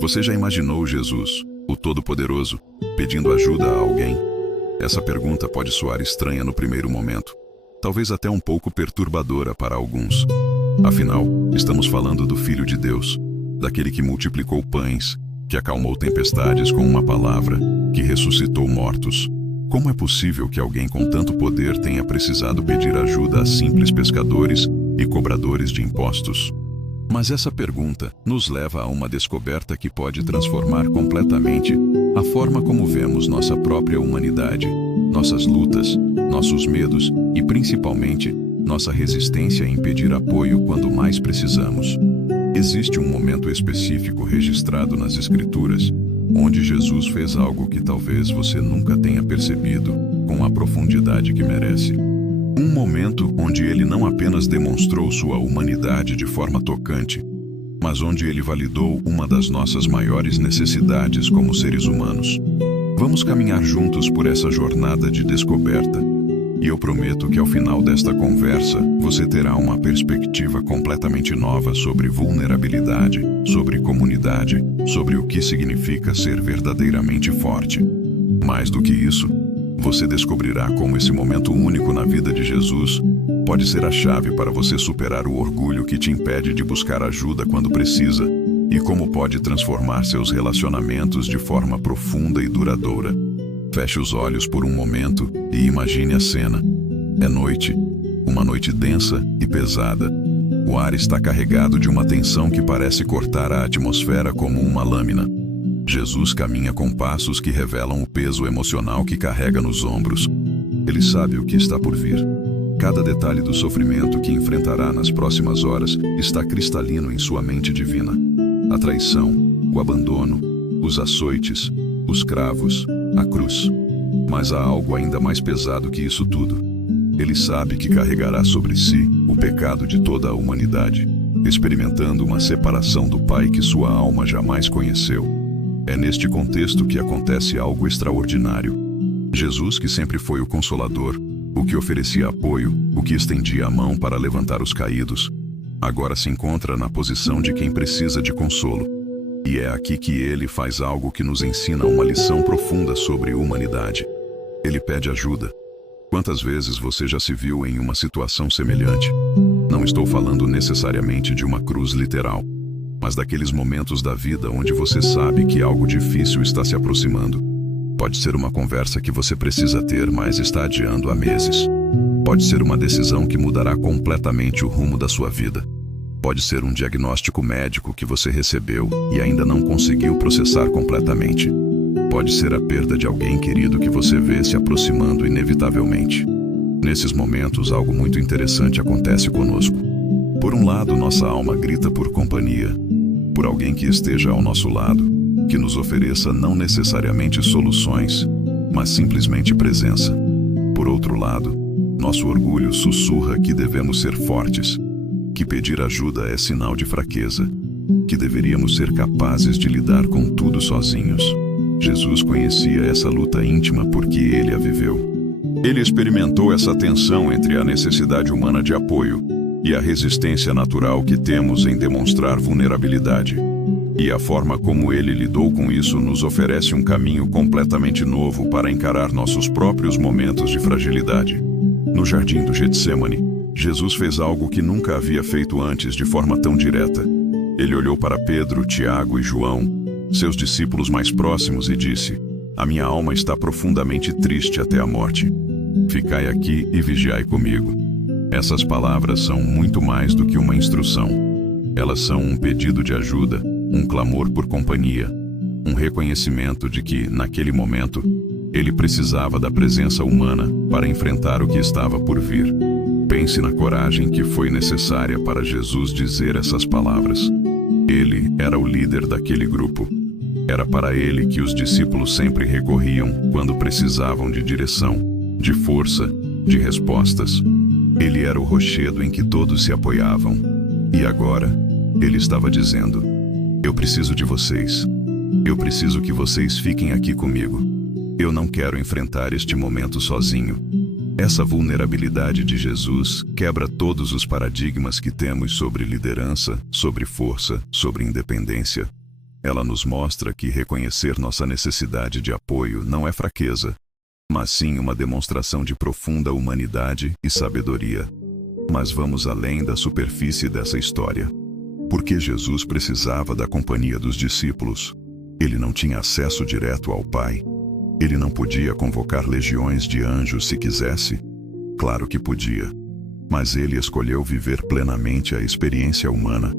Você já imaginou Jesus, o Todo-Poderoso, pedindo ajuda a alguém? Essa pergunta pode soar estranha no primeiro momento, talvez até um pouco perturbadora para alguns. Afinal, estamos falando do Filho de Deus, daquele que multiplicou pães, que acalmou tempestades com uma palavra, que ressuscitou mortos. Como é possível que alguém com tanto poder tenha precisado pedir ajuda a simples pescadores e cobradores de impostos? Mas essa pergunta nos leva a uma descoberta que pode transformar completamente a forma como vemos nossa própria humanidade, nossas lutas, nossos medos e, principalmente, nossa resistência em pedir apoio quando mais precisamos. Existe um momento específico registrado nas Escrituras, onde Jesus fez algo que talvez você nunca tenha percebido com a profundidade que merece. Um momento onde ele não apenas demonstrou sua humanidade de forma tocante, mas onde ele validou uma das nossas maiores necessidades como seres humanos. Vamos caminhar juntos por essa jornada de descoberta, e eu prometo que ao final desta conversa você terá uma perspectiva completamente nova sobre vulnerabilidade, sobre comunidade, sobre o que significa ser verdadeiramente forte. Mais do que isso, você descobrirá como esse momento único na vida de Jesus pode ser a chave para você superar o orgulho que te impede de buscar ajuda quando precisa e como pode transformar seus relacionamentos de forma profunda e duradoura. Feche os olhos por um momento e imagine a cena. É noite, uma noite densa e pesada. O ar está carregado de uma tensão que parece cortar a atmosfera como uma lâmina. Jesus caminha com passos que revelam o peso emocional que carrega nos ombros. Ele sabe o que está por vir. Cada detalhe do sofrimento que enfrentará nas próximas horas está cristalino em sua mente divina. A traição, o abandono, os açoites, os cravos, a cruz. Mas há algo ainda mais pesado que isso tudo. Ele sabe que carregará sobre si o pecado de toda a humanidade, experimentando uma separação do Pai que sua alma jamais conheceu. É neste contexto que acontece algo extraordinário. Jesus, que sempre foi o Consolador, o que oferecia apoio, o que estendia a mão para levantar os caídos, agora se encontra na posição de quem precisa de consolo. E é aqui que ele faz algo que nos ensina uma lição profunda sobre humanidade. Ele pede ajuda. Quantas vezes você já se viu em uma situação semelhante? Não estou falando necessariamente de uma cruz literal, mas daqueles momentos da vida onde você sabe que algo difícil está se aproximando. Pode ser uma conversa que você precisa ter, mas está adiando há meses. Pode ser uma decisão que mudará completamente o rumo da sua vida. Pode ser um diagnóstico médico que você recebeu e ainda não conseguiu processar completamente. Pode ser a perda de alguém querido que você vê se aproximando inevitavelmente. Nesses momentos, algo muito interessante acontece conosco. Por um lado, nossa alma grita por companhia, por alguém que esteja ao nosso lado, que nos ofereça não necessariamente soluções, mas simplesmente presença. Por outro lado, nosso orgulho sussurra que devemos ser fortes, que pedir ajuda é sinal de fraqueza, que deveríamos ser capazes de lidar com tudo sozinhos. Jesus conhecia essa luta íntima porque ele a viveu. Ele experimentou essa tensão entre a necessidade humana de apoio e a resistência natural que temos em demonstrar vulnerabilidade. E a forma como ele lidou com isso nos oferece um caminho completamente novo para encarar nossos próprios momentos de fragilidade. No jardim do Getsêmani, Jesus fez algo que nunca havia feito antes de forma tão direta. Ele olhou para Pedro, Tiago e João, seus discípulos mais próximos, e disse: "A minha alma está profundamente triste até a morte. Ficai aqui e vigiai comigo." Essas palavras são muito mais do que uma instrução. Elas são um pedido de ajuda, um clamor por companhia, um reconhecimento de que, naquele momento, ele precisava da presença humana para enfrentar o que estava por vir. Pense na coragem que foi necessária para Jesus dizer essas palavras. Ele era o líder daquele grupo. Era para ele que os discípulos sempre recorriam quando precisavam de direção, de força, de respostas. Ele era o rochedo em que todos se apoiavam. E agora, ele estava dizendo: "Eu preciso de vocês. Eu preciso que vocês fiquem aqui comigo. Eu não quero enfrentar este momento sozinho." Essa vulnerabilidade de Jesus quebra todos os paradigmas que temos sobre liderança, sobre força, sobre independência. Ela nos mostra que reconhecer nossa necessidade de apoio não é fraqueza, mas sim uma demonstração de profunda humanidade e sabedoria. Mas vamos além da superfície dessa história. Por que Jesus precisava da companhia dos discípulos? Ele não tinha acesso direto ao Pai. Ele não podia convocar legiões de anjos se quisesse? Claro que podia. Mas ele escolheu viver plenamente a experiência humana.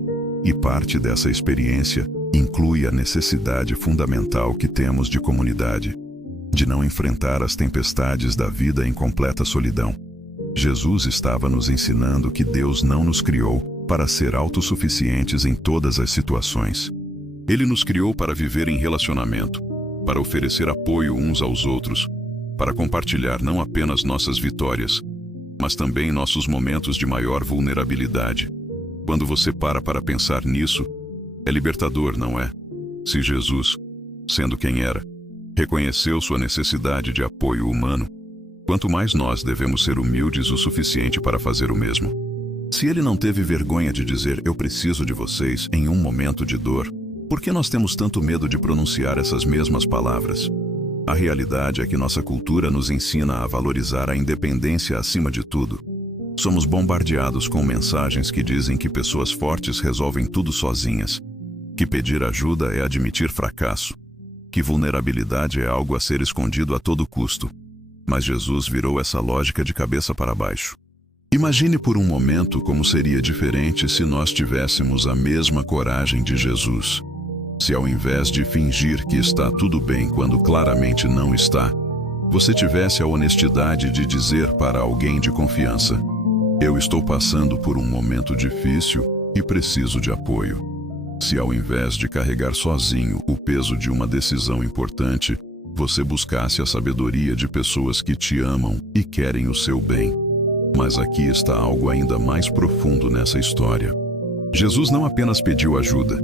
E parte dessa experiência inclui a necessidade fundamental que temos de comunidade, de não enfrentar as tempestades da vida em completa solidão. Jesus estava nos ensinando que Deus não nos criou para ser autossuficientes em todas as situações. Ele nos criou para viver em relacionamento, para oferecer apoio uns aos outros, para compartilhar não apenas nossas vitórias, mas também nossos momentos de maior vulnerabilidade. Quando você para pensar nisso, é libertador, não é? Se Jesus, sendo quem era, reconheceu sua necessidade de apoio humano, quanto mais nós devemos ser humildes o suficiente para fazer o mesmo. Se ele não teve vergonha de dizer "eu preciso de vocês" em um momento de dor, por que nós temos tanto medo de pronunciar essas mesmas palavras? A realidade é que nossa cultura nos ensina a valorizar a independência acima de tudo. Somos bombardeados com mensagens que dizem que pessoas fortes resolvem tudo sozinhas, que pedir ajuda é admitir fracasso, que vulnerabilidade é algo a ser escondido a todo custo. Mas Jesus virou essa lógica de cabeça para baixo. Imagine por um momento como seria diferente se nós tivéssemos a mesma coragem de Jesus. Se ao invés de fingir que está tudo bem quando claramente não está, você tivesse a honestidade de dizer para alguém de confiança: "Eu estou passando por um momento difícil e preciso de apoio." Se ao invés de carregar sozinho o peso de uma decisão importante, você buscasse a sabedoria de pessoas que te amam e querem o seu bem. Mas aqui está algo ainda mais profundo nessa história. Jesus não apenas pediu ajuda.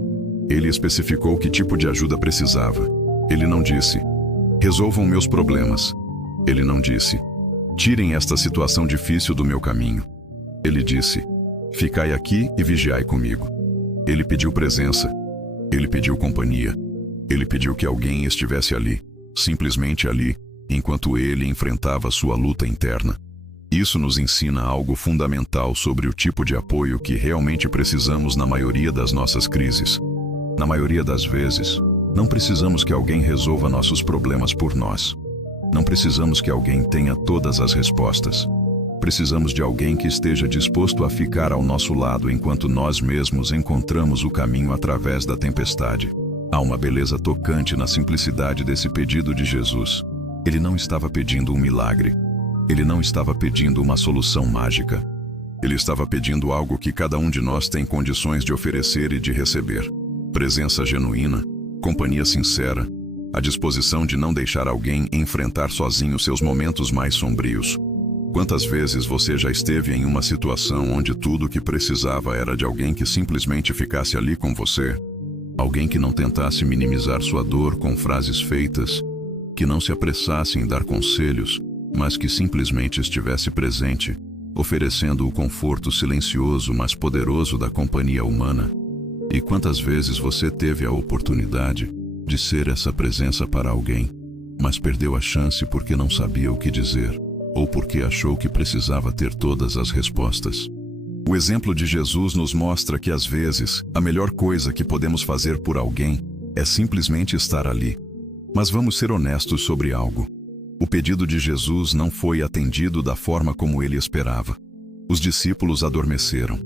Ele especificou que tipo de ajuda precisava. Ele não disse: "Resolvam meus problemas." Ele não disse: "Tirem esta situação difícil do meu caminho." Ele disse: "Ficai aqui e vigiai comigo." Ele pediu presença. Ele pediu companhia. Ele pediu que alguém estivesse ali, simplesmente ali, enquanto ele enfrentava sua luta interna. Isso nos ensina algo fundamental sobre o tipo de apoio que realmente precisamos na maioria das nossas crises. Na maioria das vezes, não precisamos que alguém resolva nossos problemas por nós. Não precisamos que alguém tenha todas as respostas. Precisamos de alguém que esteja disposto a ficar ao nosso lado enquanto nós mesmos encontramos o caminho através da tempestade. Há uma beleza tocante na simplicidade desse pedido de Jesus. Ele não estava pedindo um milagre. Ele não estava pedindo uma solução mágica. Ele estava pedindo algo que cada um de nós tem condições de oferecer e de receber: presença genuína, companhia sincera, a disposição de não deixar alguém enfrentar sozinho seus momentos mais sombrios. Quantas vezes você já esteve em uma situação onde tudo o que precisava era de alguém que simplesmente ficasse ali com você? Alguém que não tentasse minimizar sua dor com frases feitas, que não se apressasse em dar conselhos, mas que simplesmente estivesse presente, oferecendo o conforto silencioso mas poderoso da companhia humana. E quantas vezes você teve a oportunidade de ser essa presença para alguém, mas perdeu a chance porque não sabia o que dizer, ou porque achou que precisava ter todas as respostas? O exemplo de Jesus nos mostra que às vezes, a melhor coisa que podemos fazer por alguém é simplesmente estar ali. Mas vamos ser honestos sobre algo. O pedido de Jesus não foi atendido da forma como ele esperava. Os discípulos adormeceram.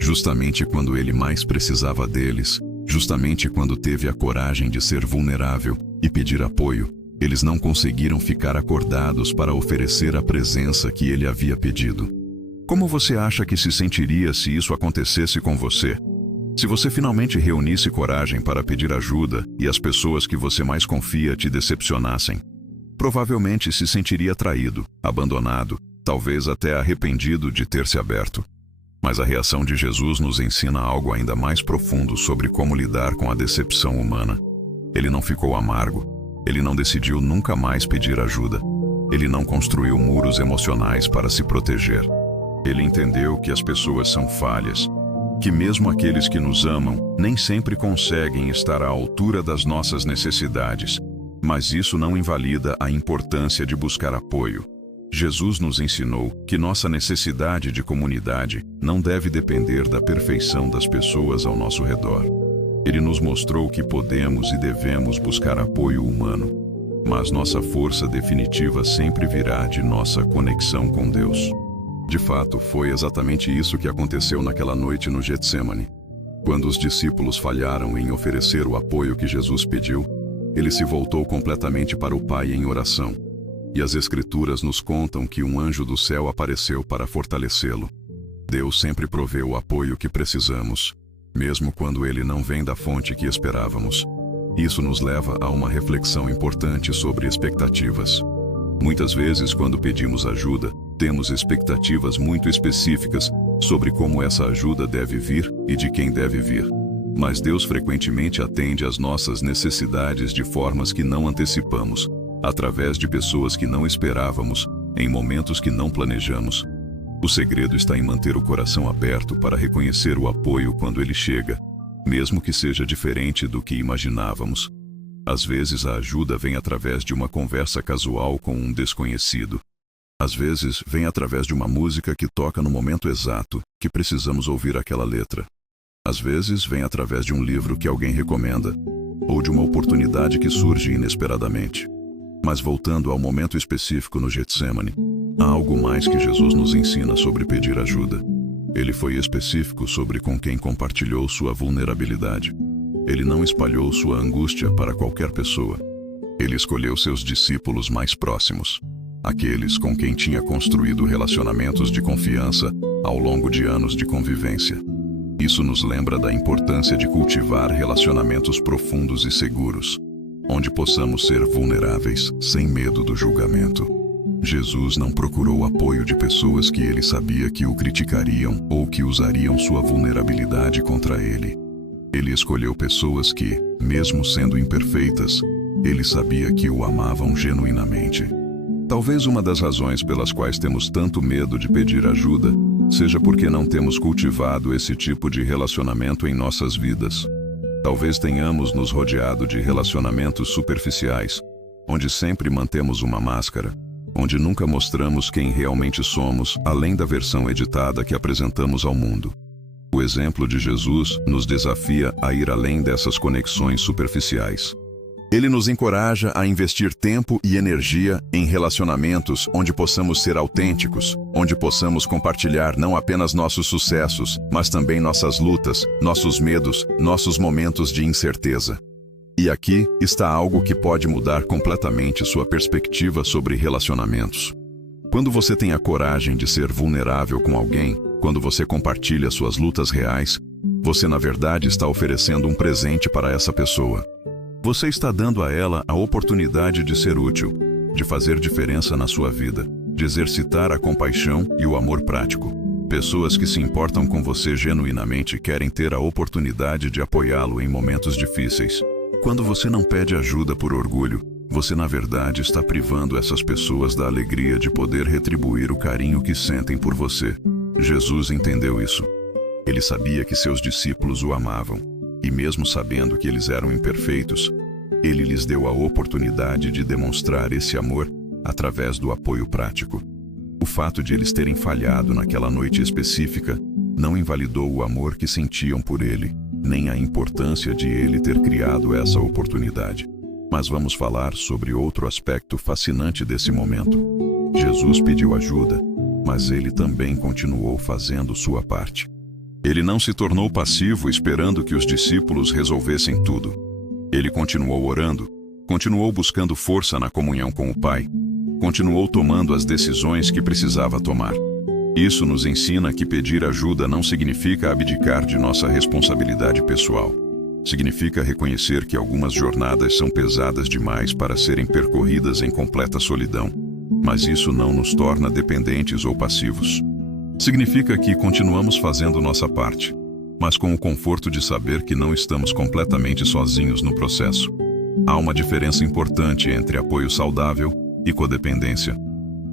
Justamente quando ele mais precisava deles, justamente quando teve a coragem de ser vulnerável e pedir apoio, eles não conseguiram ficar acordados para oferecer a presença que ele havia pedido. Como você acha que se sentiria se isso acontecesse com você? Se você finalmente reunisse coragem para pedir ajuda e as pessoas que você mais confia te decepcionassem? Provavelmente se sentiria traído, abandonado, talvez até arrependido de ter se aberto. Mas a reação de Jesus nos ensina algo ainda mais profundo sobre como lidar com a decepção humana. Ele não ficou amargo. Ele não decidiu nunca mais pedir ajuda. Ele não construiu muros emocionais para se proteger. Ele entendeu que as pessoas são falhas, que mesmo aqueles que nos amam nem sempre conseguem estar à altura das nossas necessidades, mas isso não invalida a importância de buscar apoio. Jesus nos ensinou que nossa necessidade de comunidade não deve depender da perfeição das pessoas ao nosso redor. Ele nos mostrou que podemos e devemos buscar apoio humano, mas nossa força definitiva sempre virá de nossa conexão com Deus. De fato, foi exatamente isso que aconteceu naquela noite no Getsêmani. Quando os discípulos falharam em oferecer o apoio que Jesus pediu, ele se voltou completamente para o Pai em oração. E as Escrituras nos contam que um anjo do céu apareceu para fortalecê-lo. Deus sempre provê o apoio que precisamos, mesmo quando ele não vem da fonte que esperávamos. Isso nos leva a uma reflexão importante sobre expectativas. Muitas vezes, quando pedimos ajuda, temos expectativas muito específicas sobre como essa ajuda deve vir e de quem deve vir. Mas Deus frequentemente atende às nossas necessidades de formas que não antecipamos, através de pessoas que não esperávamos, em momentos que não planejamos. O segredo está em manter o coração aberto para reconhecer o apoio quando ele chega, mesmo que seja diferente do que imaginávamos. Às vezes a ajuda vem através de uma conversa casual com um desconhecido. Às vezes vem através de uma música que toca no momento exato que precisamos ouvir aquela letra. Às vezes vem através de um livro que alguém recomenda, ou de uma oportunidade que surge inesperadamente. Mas voltando ao momento específico no Getsêmani, há algo mais que Jesus nos ensina sobre pedir ajuda. Ele foi específico sobre com quem compartilhou sua vulnerabilidade. Ele não espalhou sua angústia para qualquer pessoa. Ele escolheu seus discípulos mais próximos, aqueles com quem tinha construído relacionamentos de confiança ao longo de anos de convivência. Isso nos lembra da importância de cultivar relacionamentos profundos e seguros, onde possamos ser vulneráveis sem medo do julgamento. Jesus não procurou o apoio de pessoas que ele sabia que o criticariam ou que usariam sua vulnerabilidade contra ele. Ele escolheu pessoas que, mesmo sendo imperfeitas, ele sabia que o amavam genuinamente. Talvez uma das razões pelas quais temos tanto medo de pedir ajuda seja porque não temos cultivado esse tipo de relacionamento em nossas vidas. Talvez tenhamos nos rodeado de relacionamentos superficiais, onde sempre mantemos uma máscara, onde nunca mostramos quem realmente somos, além da versão editada que apresentamos ao mundo. O exemplo de Jesus nos desafia a ir além dessas conexões superficiais. Ele nos encoraja a investir tempo e energia em relacionamentos onde possamos ser autênticos, onde possamos compartilhar não apenas nossos sucessos, mas também nossas lutas, nossos medos, nossos momentos de incerteza. E aqui está algo que pode mudar completamente sua perspectiva sobre relacionamentos. Quando você tem a coragem de ser vulnerável com alguém, quando você compartilha suas lutas reais, você na verdade está oferecendo um presente para essa pessoa. Você está dando a ela a oportunidade de ser útil, de fazer diferença na sua vida, de exercitar a compaixão e o amor prático. Pessoas que se importam com você genuinamente querem ter a oportunidade de apoiá-lo em momentos difíceis. Quando você não pede ajuda por orgulho, você na verdade está privando essas pessoas da alegria de poder retribuir o carinho que sentem por você. Jesus entendeu isso. Ele sabia que seus discípulos o amavam, e mesmo sabendo que eles eram imperfeitos, ele lhes deu a oportunidade de demonstrar esse amor através do apoio prático. O fato de eles terem falhado naquela noite específica não invalidou o amor que sentiam por ele, nem a importância de ele ter criado essa oportunidade. Mas vamos falar sobre outro aspecto fascinante desse momento. Jesus pediu ajuda, mas ele também continuou fazendo sua parte. Ele não se tornou passivo esperando que os discípulos resolvessem tudo. Ele continuou orando, continuou buscando força na comunhão com o Pai, continuou tomando as decisões que precisava tomar. Isso nos ensina que pedir ajuda não significa abdicar de nossa responsabilidade pessoal. Significa reconhecer que algumas jornadas são pesadas demais para serem percorridas em completa solidão, mas isso não nos torna dependentes ou passivos. Significa que continuamos fazendo nossa parte, mas com o conforto de saber que não estamos completamente sozinhos no processo. Há uma diferença importante entre apoio saudável e codependência.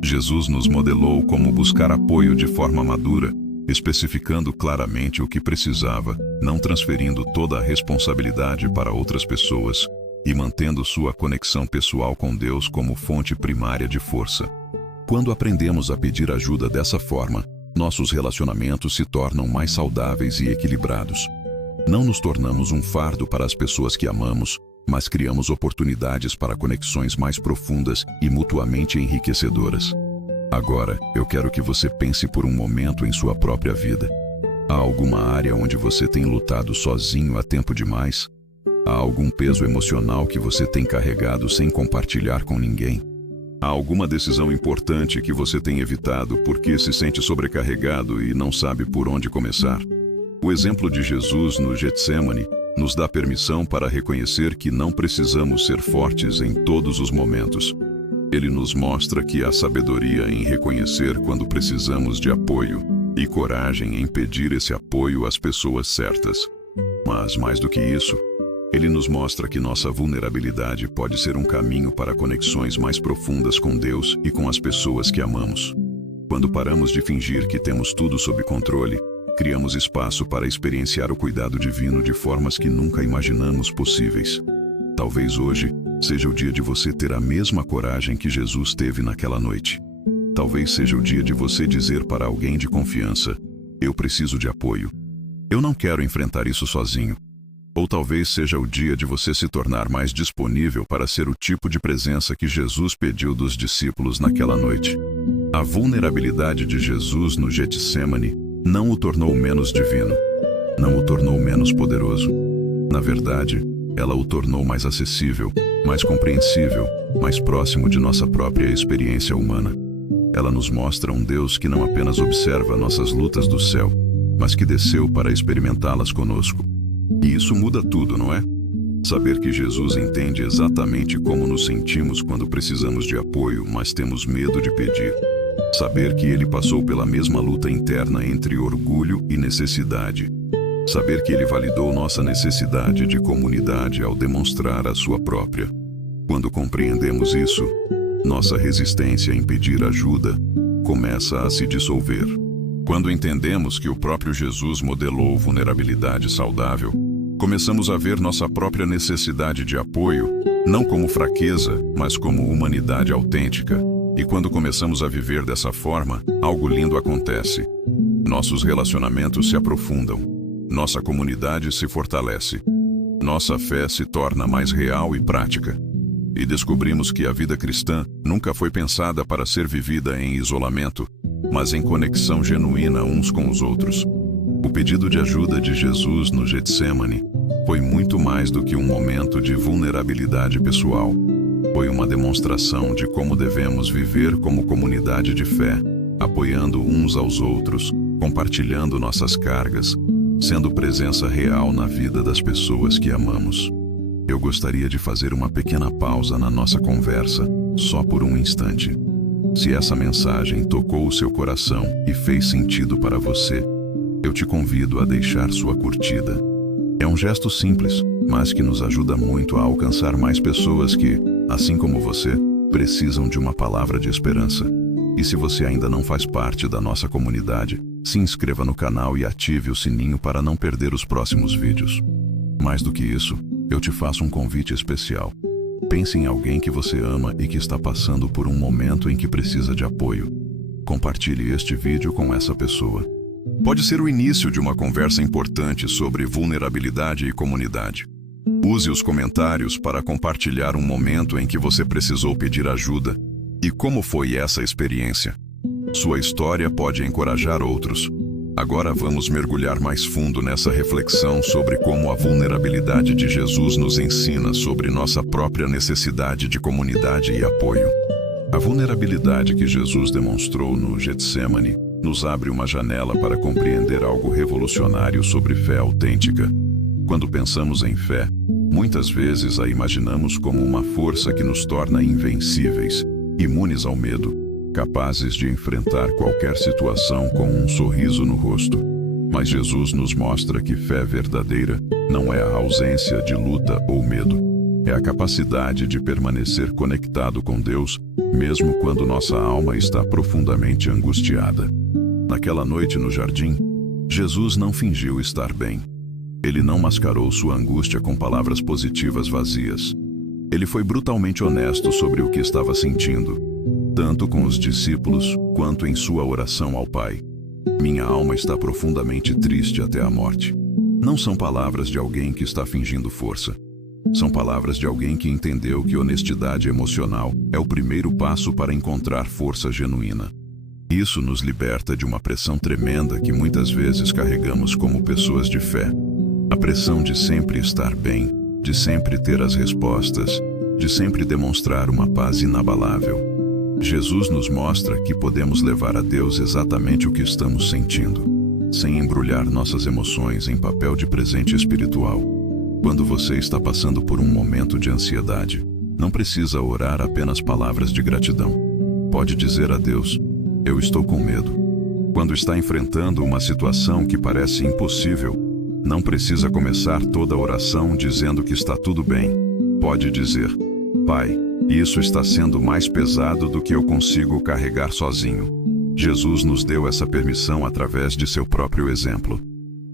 Jesus nos modelou como buscar apoio de forma madura, especificando claramente o que precisava, não transferindo toda a responsabilidade para outras pessoas e mantendo sua conexão pessoal com Deus como fonte primária de força. Quando aprendemos a pedir ajuda dessa forma, nossos relacionamentos se tornam mais saudáveis e equilibrados. Não nos tornamos um fardo para as pessoas que amamos, mas criamos oportunidades para conexões mais profundas e mutuamente enriquecedoras. Agora, eu quero que você pense por um momento em sua própria vida. Há alguma área onde você tem lutado sozinho há tempo demais? Há algum peso emocional que você tem carregado sem compartilhar com ninguém? Há alguma decisão importante que você tem evitado porque se sente sobrecarregado e não sabe por onde começar? O exemplo de Jesus no Getsemane nos dá permissão para reconhecer que não precisamos ser fortes em todos os momentos. Ele nos mostra que há sabedoria em reconhecer quando precisamos de apoio e coragem em pedir esse apoio às pessoas certas. Mas, mais do que isso, ele nos mostra que nossa vulnerabilidade pode ser um caminho para conexões mais profundas com Deus e com as pessoas que amamos. Quando paramos de fingir que temos tudo sob controle, criamos espaço para experienciar o cuidado divino de formas que nunca imaginamos possíveis. Talvez hoje seja o dia de você ter a mesma coragem que Jesus teve naquela noite. Talvez seja o dia de você dizer para alguém de confiança: eu preciso de apoio. Eu não quero enfrentar isso sozinho. Ou talvez seja o dia de você se tornar mais disponível para ser o tipo de presença que Jesus pediu dos discípulos naquela noite. A vulnerabilidade de Jesus no Getsemane não o tornou menos divino, não o tornou menos poderoso. Na verdade, ela o tornou mais acessível, mais compreensível, mais próximo de nossa própria experiência humana. Ela nos mostra um Deus que não apenas observa nossas lutas do céu, mas que desceu para experimentá-las conosco. E isso muda tudo, não é? Saber que Jesus entende exatamente como nos sentimos quando precisamos de apoio, mas temos medo de pedir. Saber que Ele passou pela mesma luta interna entre orgulho e necessidade. Saber que Ele validou nossa necessidade de comunidade ao demonstrar a sua própria. Quando compreendemos isso, nossa resistência em pedir ajuda começa a se dissolver. Quando entendemos que o próprio Jesus modelou vulnerabilidade saudável, começamos a ver nossa própria necessidade de apoio, não como fraqueza, mas como humanidade autêntica. E quando começamos a viver dessa forma, algo lindo acontece. Nossos relacionamentos se aprofundam, nossa comunidade se fortalece, nossa fé se torna mais real e prática. E descobrimos que a vida cristã nunca foi pensada para ser vivida em isolamento, mas em conexão genuína uns com os outros. O pedido de ajuda de Jesus no Getsemane foi muito mais do que um momento de vulnerabilidade pessoal. Foi uma demonstração de como devemos viver como comunidade de fé, apoiando uns aos outros, compartilhando nossas cargas, sendo presença real na vida das pessoas que amamos. Eu gostaria de fazer uma pequena pausa na nossa conversa, só por um instante. Se essa mensagem tocou o seu coração e fez sentido para você, eu te convido a deixar sua curtida. É um gesto simples, mas que nos ajuda muito a alcançar mais pessoas que, assim como você, precisam de uma palavra de esperança. E se você ainda não faz parte da nossa comunidade, se inscreva no canal e ative o sininho para não perder os próximos vídeos. Mais do que isso, eu te faço um convite especial. Pense em alguém que você ama e que está passando por um momento em que precisa de apoio. Compartilhe este vídeo com essa pessoa. Pode ser o início de uma conversa importante sobre vulnerabilidade e comunidade. Use os comentários para compartilhar um momento em que você precisou pedir ajuda e como foi essa experiência. Sua história pode encorajar outros. Agora vamos mergulhar mais fundo nessa reflexão sobre como a vulnerabilidade de Jesus nos ensina sobre nossa própria necessidade de comunidade e apoio. A vulnerabilidade que Jesus demonstrou no Getsemane nos abre uma janela para compreender algo revolucionário sobre fé autêntica. Quando pensamos em fé, muitas vezes a imaginamos como uma força que nos torna invencíveis, imunes ao medo, capazes de enfrentar qualquer situação com um sorriso no rosto. Mas Jesus nos mostra que fé verdadeira não é a ausência de luta ou medo. É a capacidade de permanecer conectado com Deus, mesmo quando nossa alma está profundamente angustiada. Naquela noite no jardim, Jesus não fingiu estar bem. Ele não mascarou sua angústia com palavras positivas vazias. Ele foi brutalmente honesto sobre o que estava sentindo, tanto com os discípulos quanto em sua oração ao Pai. Minha alma está profundamente triste até a morte. Não são palavras de alguém que está fingindo força. São palavras de alguém que entendeu que honestidade emocional é o primeiro passo para encontrar força genuína. Isso nos liberta de uma pressão tremenda que muitas vezes carregamos como pessoas de fé. A pressão de sempre estar bem, de sempre ter as respostas, de sempre demonstrar uma paz inabalável. Jesus nos mostra que podemos levar a Deus exatamente o que estamos sentindo, sem embrulhar nossas emoções em papel de presente espiritual. Quando você está passando por um momento de ansiedade, não precisa orar apenas palavras de gratidão. Pode dizer a Deus: eu estou com medo. Quando está enfrentando uma situação que parece impossível, não precisa começar toda a oração dizendo que está tudo bem. Pode dizer: Pai, isso está sendo mais pesado do que eu consigo carregar sozinho. Jesus nos deu essa permissão através de seu próprio exemplo.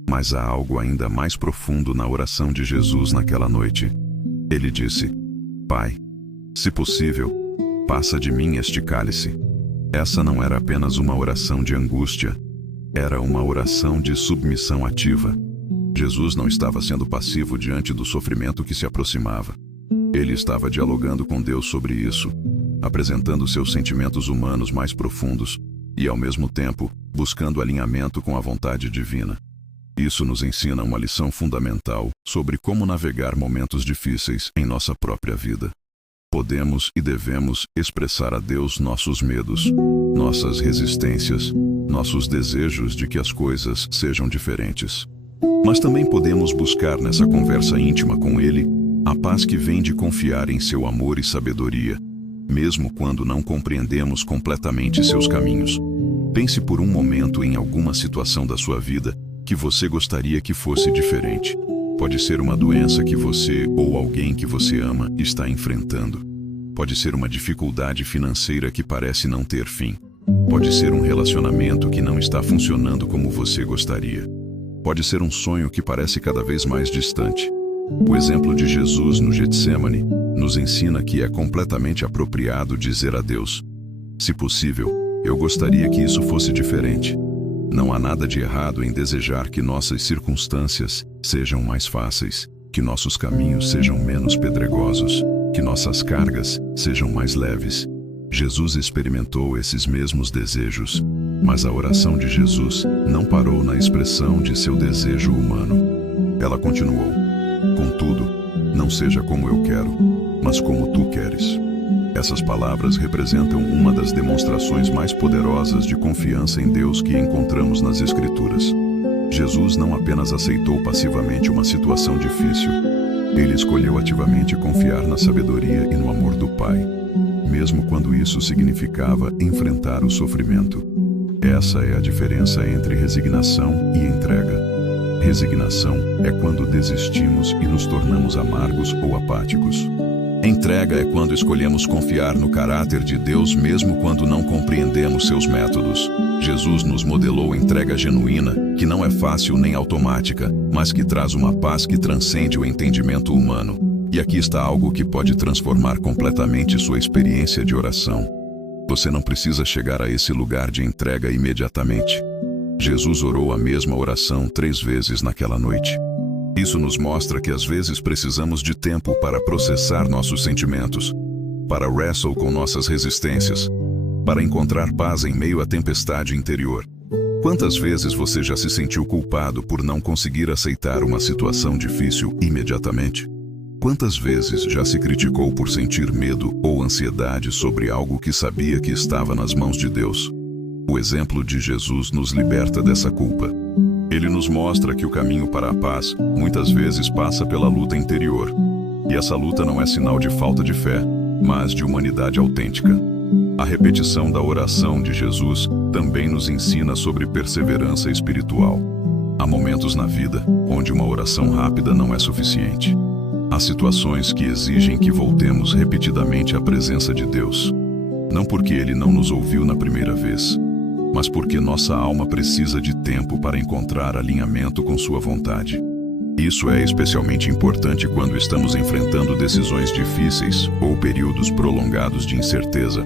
Mas há algo ainda mais profundo na oração de Jesus naquela noite. Ele disse: Pai, se possível, passa de mim este cálice. Essa não era apenas uma oração de angústia, era uma oração de submissão ativa. Jesus não estava sendo passivo diante do sofrimento que se aproximava. Ele estava dialogando com Deus sobre isso, apresentando seus sentimentos humanos mais profundos e, ao mesmo tempo, buscando alinhamento com a vontade divina. Isso nos ensina uma lição fundamental sobre como navegar momentos difíceis em nossa própria vida. Podemos e devemos expressar a Deus nossos medos, nossas resistências, nossos desejos de que as coisas sejam diferentes. Mas também podemos buscar nessa conversa íntima com Ele a paz que vem de confiar em seu amor e sabedoria, mesmo quando não compreendemos completamente seus caminhos. Pense por um momento em alguma situação da sua vida que você gostaria que fosse diferente. Pode ser uma doença que você ou alguém que você ama está enfrentando. Pode ser uma dificuldade financeira que parece não ter fim. Pode ser um relacionamento que não está funcionando como você gostaria. Pode ser um sonho que parece cada vez mais distante. O exemplo de Jesus no Getsêmani nos ensina que é completamente apropriado dizer a Deus: se possível, eu gostaria que isso fosse diferente. Não há nada de errado em desejar que nossas circunstâncias sejam mais fáceis, que nossos caminhos sejam menos pedregosos, que nossas cargas sejam mais leves. Jesus experimentou esses mesmos desejos, mas a oração de Jesus não parou na expressão de seu desejo humano. Ela continuou: contudo, não seja como eu quero, mas como tu queres. Essas palavras representam uma das demonstrações mais poderosas de confiança em Deus que encontramos nas Escrituras. Jesus não apenas aceitou passivamente uma situação difícil, ele escolheu ativamente confiar na sabedoria e no amor do Pai, mesmo quando isso significava enfrentar o sofrimento. Essa é a diferença entre resignação e entrega. Resignação é quando desistimos e nos tornamos amargos ou apáticos. Entrega é quando escolhemos confiar no caráter de Deus mesmo quando não compreendemos seus métodos. Jesus nos modelou entrega genuína, que não é fácil nem automática, mas que traz uma paz que transcende o entendimento humano. E aqui está algo que pode transformar completamente sua experiência de oração. Você não precisa chegar a esse lugar de entrega imediatamente. Jesus orou a mesma oração 3 vezes naquela noite. Isso nos mostra que às vezes precisamos de tempo para processar nossos sentimentos, para wrestle com nossas resistências, para encontrar paz em meio à tempestade interior. Quantas vezes você já se sentiu culpado por não conseguir aceitar uma situação difícil imediatamente? Quantas vezes já se criticou por sentir medo ou ansiedade sobre algo que sabia que estava nas mãos de Deus? O exemplo de Jesus nos liberta dessa culpa. Ele nos mostra que o caminho para a paz muitas vezes passa pela luta interior. E essa luta não é sinal de falta de fé, mas de humanidade autêntica. A repetição da oração de Jesus também nos ensina sobre perseverança espiritual. Há momentos na vida onde uma oração rápida não é suficiente. Há situações que exigem que voltemos repetidamente à presença de Deus. Não porque Ele não nos ouviu na primeira vez, mas porque nossa alma precisa de tempo para encontrar alinhamento com Sua vontade. Isso é especialmente importante quando estamos enfrentando decisões difíceis ou períodos prolongados de incerteza.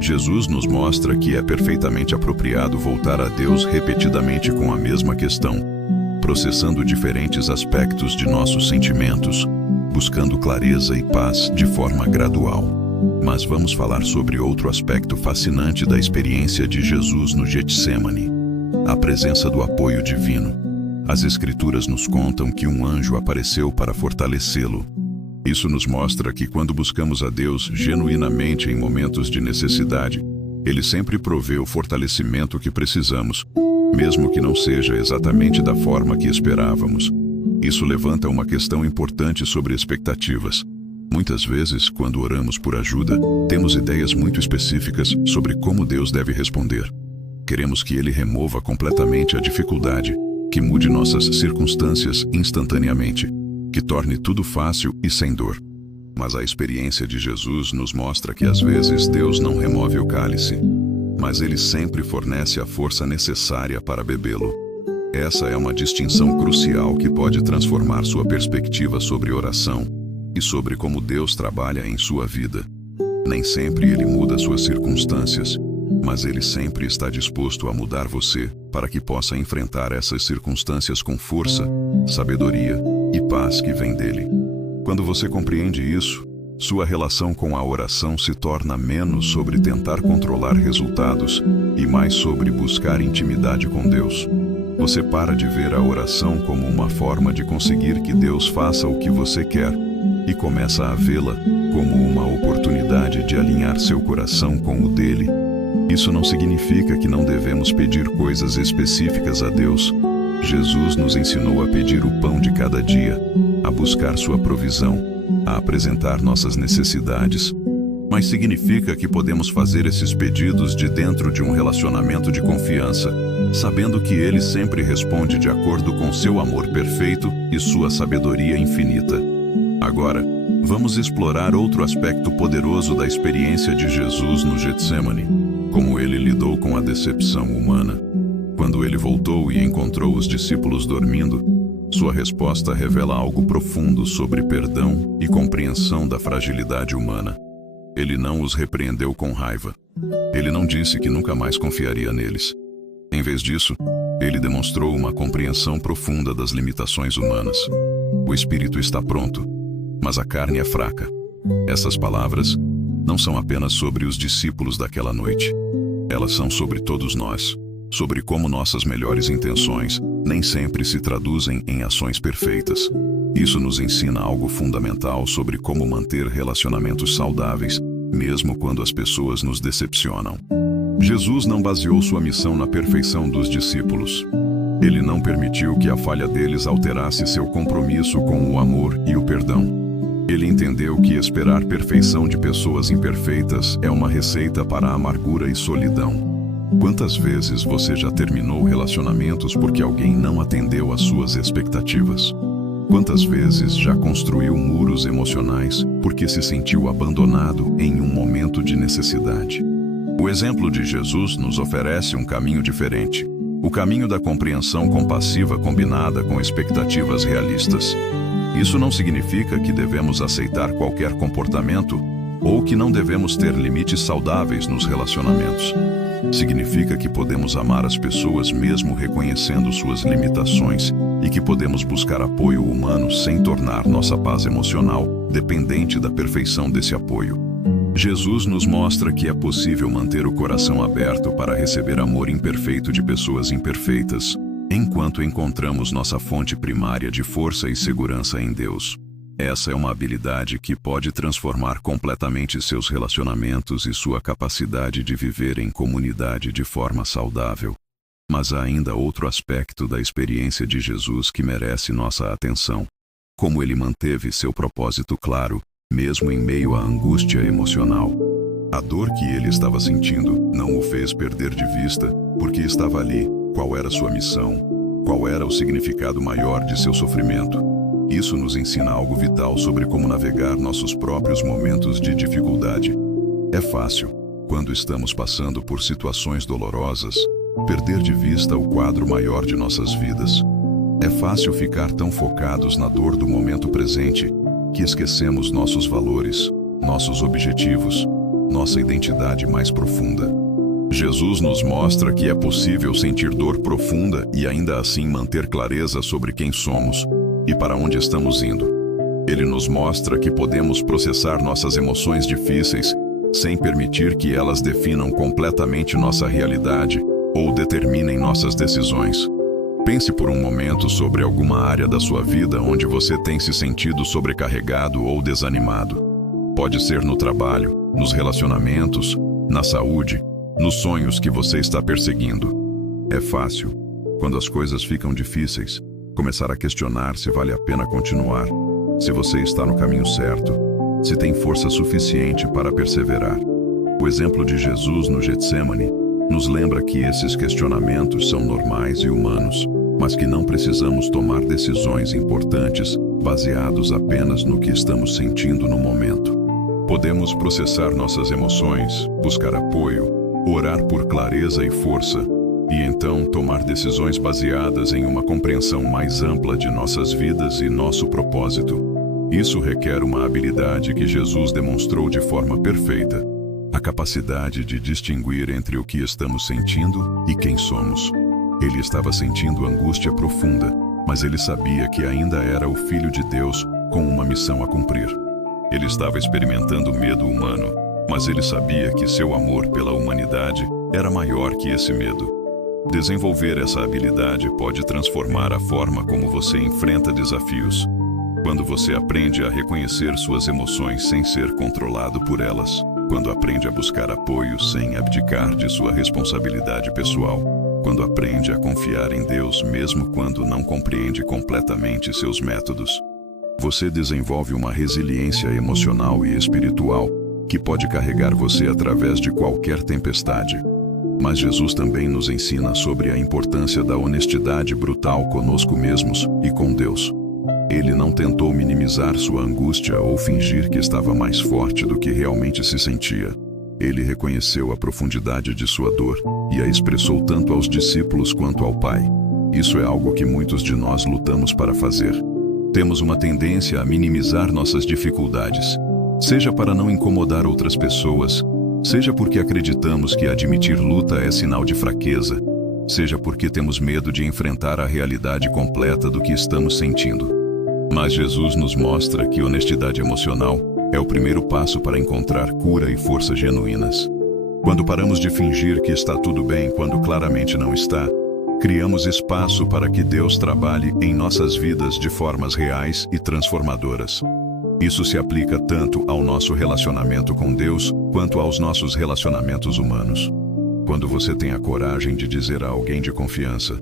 Jesus nos mostra que é perfeitamente apropriado voltar a Deus repetidamente com a mesma questão, processando diferentes aspectos de nossos sentimentos, buscando clareza e paz de forma gradual. Mas vamos falar sobre outro aspecto fascinante da experiência de Jesus no Getsêmani: a presença do apoio divino. As Escrituras nos contam que um anjo apareceu para fortalecê-lo. Isso nos mostra que quando buscamos a Deus genuinamente em momentos de necessidade, Ele sempre provê o fortalecimento que precisamos, mesmo que não seja exatamente da forma que esperávamos. Isso levanta uma questão importante sobre expectativas. Muitas vezes, quando oramos por ajuda, temos ideias muito específicas sobre como Deus deve responder. Queremos que Ele remova completamente a dificuldade, que mude nossas circunstâncias instantaneamente, que torne tudo fácil e sem dor. Mas a experiência de Jesus nos mostra que às vezes Deus não remove o cálice, mas Ele sempre fornece a força necessária para bebê-lo. Essa é uma distinção crucial que pode transformar sua perspectiva sobre oração e sobre como Deus trabalha em sua vida. Nem sempre Ele muda suas circunstâncias, mas Ele sempre está disposto a mudar você para que possa enfrentar essas circunstâncias com força, sabedoria e paz que vem dele. Quando você compreende isso, sua relação com a oração se torna menos sobre tentar controlar resultados e mais sobre buscar intimidade com Deus. Você para de ver a oração como uma forma de conseguir que Deus faça o que você quer e começa a vê-la como uma oportunidade de alinhar seu coração com o dele. Isso não significa que não devemos pedir coisas específicas a Deus. Jesus nos ensinou a pedir o pão de cada dia, a buscar sua provisão, a apresentar nossas necessidades. Mas significa que podemos fazer esses pedidos de dentro de um relacionamento de confiança, sabendo que Ele sempre responde de acordo com seu amor perfeito e sua sabedoria infinita. Agora, vamos explorar outro aspecto poderoso da experiência de Jesus no Getsêmani: como Ele lidou com a decepção humana. Quando Ele voltou e encontrou os discípulos dormindo, sua resposta revela algo profundo sobre perdão e compreensão da fragilidade humana. Ele não os repreendeu com raiva. Ele não disse que nunca mais confiaria neles. Em vez disso, Ele demonstrou uma compreensão profunda das limitações humanas. O espírito está pronto, mas a carne é fraca. Essas palavras não são apenas sobre os discípulos daquela noite. Elas são sobre todos nós, sobre como nossas melhores intenções nem sempre se traduzem em ações perfeitas. Isso nos ensina algo fundamental sobre como manter relacionamentos saudáveis, mesmo quando as pessoas nos decepcionam. Jesus não baseou sua missão na perfeição dos discípulos. Ele não permitiu que a falha deles alterasse seu compromisso com o amor e o perdão. Ele entendeu que esperar perfeição de pessoas imperfeitas é uma receita para a amargura e solidão. Quantas vezes você já terminou relacionamentos porque alguém não atendeu às suas expectativas? Quantas vezes já construiu muros emocionais porque se sentiu abandonado em um momento de necessidade? O exemplo de Jesus nos oferece um caminho diferente: o caminho da compreensão compassiva combinada com expectativas realistas. Isso não significa que devemos aceitar qualquer comportamento ou que não devemos ter limites saudáveis nos relacionamentos. Significa que podemos amar as pessoas mesmo reconhecendo suas limitações e que podemos buscar apoio humano sem tornar nossa paz emocional dependente da perfeição desse apoio. Jesus nos mostra que é possível manter o coração aberto para receber amor imperfeito de pessoas imperfeitas, enquanto encontramos nossa fonte primária de força e segurança em Deus. Essa é uma habilidade que pode transformar completamente seus relacionamentos e sua capacidade de viver em comunidade de forma saudável. Mas há ainda outro aspecto da experiência de Jesus que merece nossa atenção: como Ele manteve seu propósito claro, mesmo em meio à angústia emocional. A dor que ele estava sentindo não o fez perder de vista, porque estava ali. Qual era sua missão? Qual era o significado maior de seu sofrimento? Isso nos ensina algo vital sobre como navegar nossos próprios momentos de dificuldade. É fácil, quando estamos passando por situações dolorosas, perder de vista o quadro maior de nossas vidas. É fácil ficar tão focados na dor do momento presente que esquecemos nossos valores, nossos objetivos, nossa identidade mais profunda. Jesus nos mostra que é possível sentir dor profunda e ainda assim manter clareza sobre quem somos e para onde estamos indo. Ele nos mostra que podemos processar nossas emoções difíceis sem permitir que elas definam completamente nossa realidade ou determinem nossas decisões. Pense por um momento sobre alguma área da sua vida onde você tem se sentido sobrecarregado ou desanimado. Pode ser no trabalho, nos relacionamentos, na saúde, nos sonhos que você está perseguindo. É fácil, quando as coisas ficam difíceis, começar a questionar se vale a pena continuar, se você está no caminho certo, se tem força suficiente para perseverar. O exemplo de Jesus no Getsêmani nos lembra que esses questionamentos são normais e humanos, mas que não precisamos tomar decisões importantes baseados apenas no que estamos sentindo no momento. Podemos processar nossas emoções, buscar apoio, orar por clareza e força, e então tomar decisões baseadas em uma compreensão mais ampla de nossas vidas e nosso propósito. Isso requer uma habilidade que Jesus demonstrou de forma perfeita: a capacidade de distinguir entre o que estamos sentindo e quem somos. Ele estava sentindo angústia profunda, mas ele sabia que ainda era o Filho de Deus com uma missão a cumprir. Ele estava experimentando medo humano, mas ele sabia que seu amor pela humanidade era maior que esse medo. Desenvolver essa habilidade pode transformar a forma como você enfrenta desafios. Quando você aprende a reconhecer suas emoções sem ser controlado por elas, quando aprende a buscar apoio sem abdicar de sua responsabilidade pessoal, quando aprende a confiar em Deus mesmo quando não compreende completamente seus métodos, você desenvolve uma resiliência emocional e espiritual que pode carregar você através de qualquer tempestade. Mas Jesus também nos ensina sobre a importância da honestidade brutal conosco mesmos e com Deus. Ele não tentou minimizar sua angústia ou fingir que estava mais forte do que realmente se sentia. Ele reconheceu a profundidade de sua dor e a expressou tanto aos discípulos quanto ao Pai. Isso é algo que muitos de nós lutamos para fazer. Temos uma tendência a minimizar nossas dificuldades, seja para não incomodar outras pessoas, seja porque acreditamos que admitir luta é sinal de fraqueza, seja porque temos medo de enfrentar a realidade completa do que estamos sentindo. Mas Jesus nos mostra que honestidade emocional é o primeiro passo para encontrar cura e força genuínas. Quando paramos de fingir que está tudo bem quando claramente não está, criamos espaço para que Deus trabalhe em nossas vidas de formas reais e transformadoras. Isso se aplica tanto ao nosso relacionamento com Deus quanto aos nossos relacionamentos humanos. Quando você tem a coragem de dizer a alguém de confiança: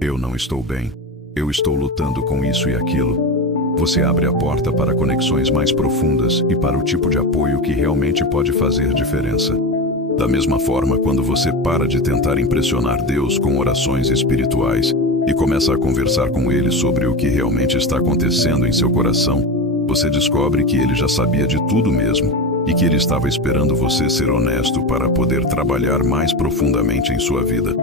"Eu não estou bem, eu estou lutando com isso e aquilo", você abre a porta para conexões mais profundas e para o tipo de apoio que realmente pode fazer diferença. Da mesma forma, quando você para de tentar impressionar Deus com orações espirituais e começa a conversar com Ele sobre o que realmente está acontecendo em seu coração, você descobre que Ele já sabia de tudo mesmo e que Ele estava esperando você ser honesto para poder trabalhar mais profundamente em sua vida.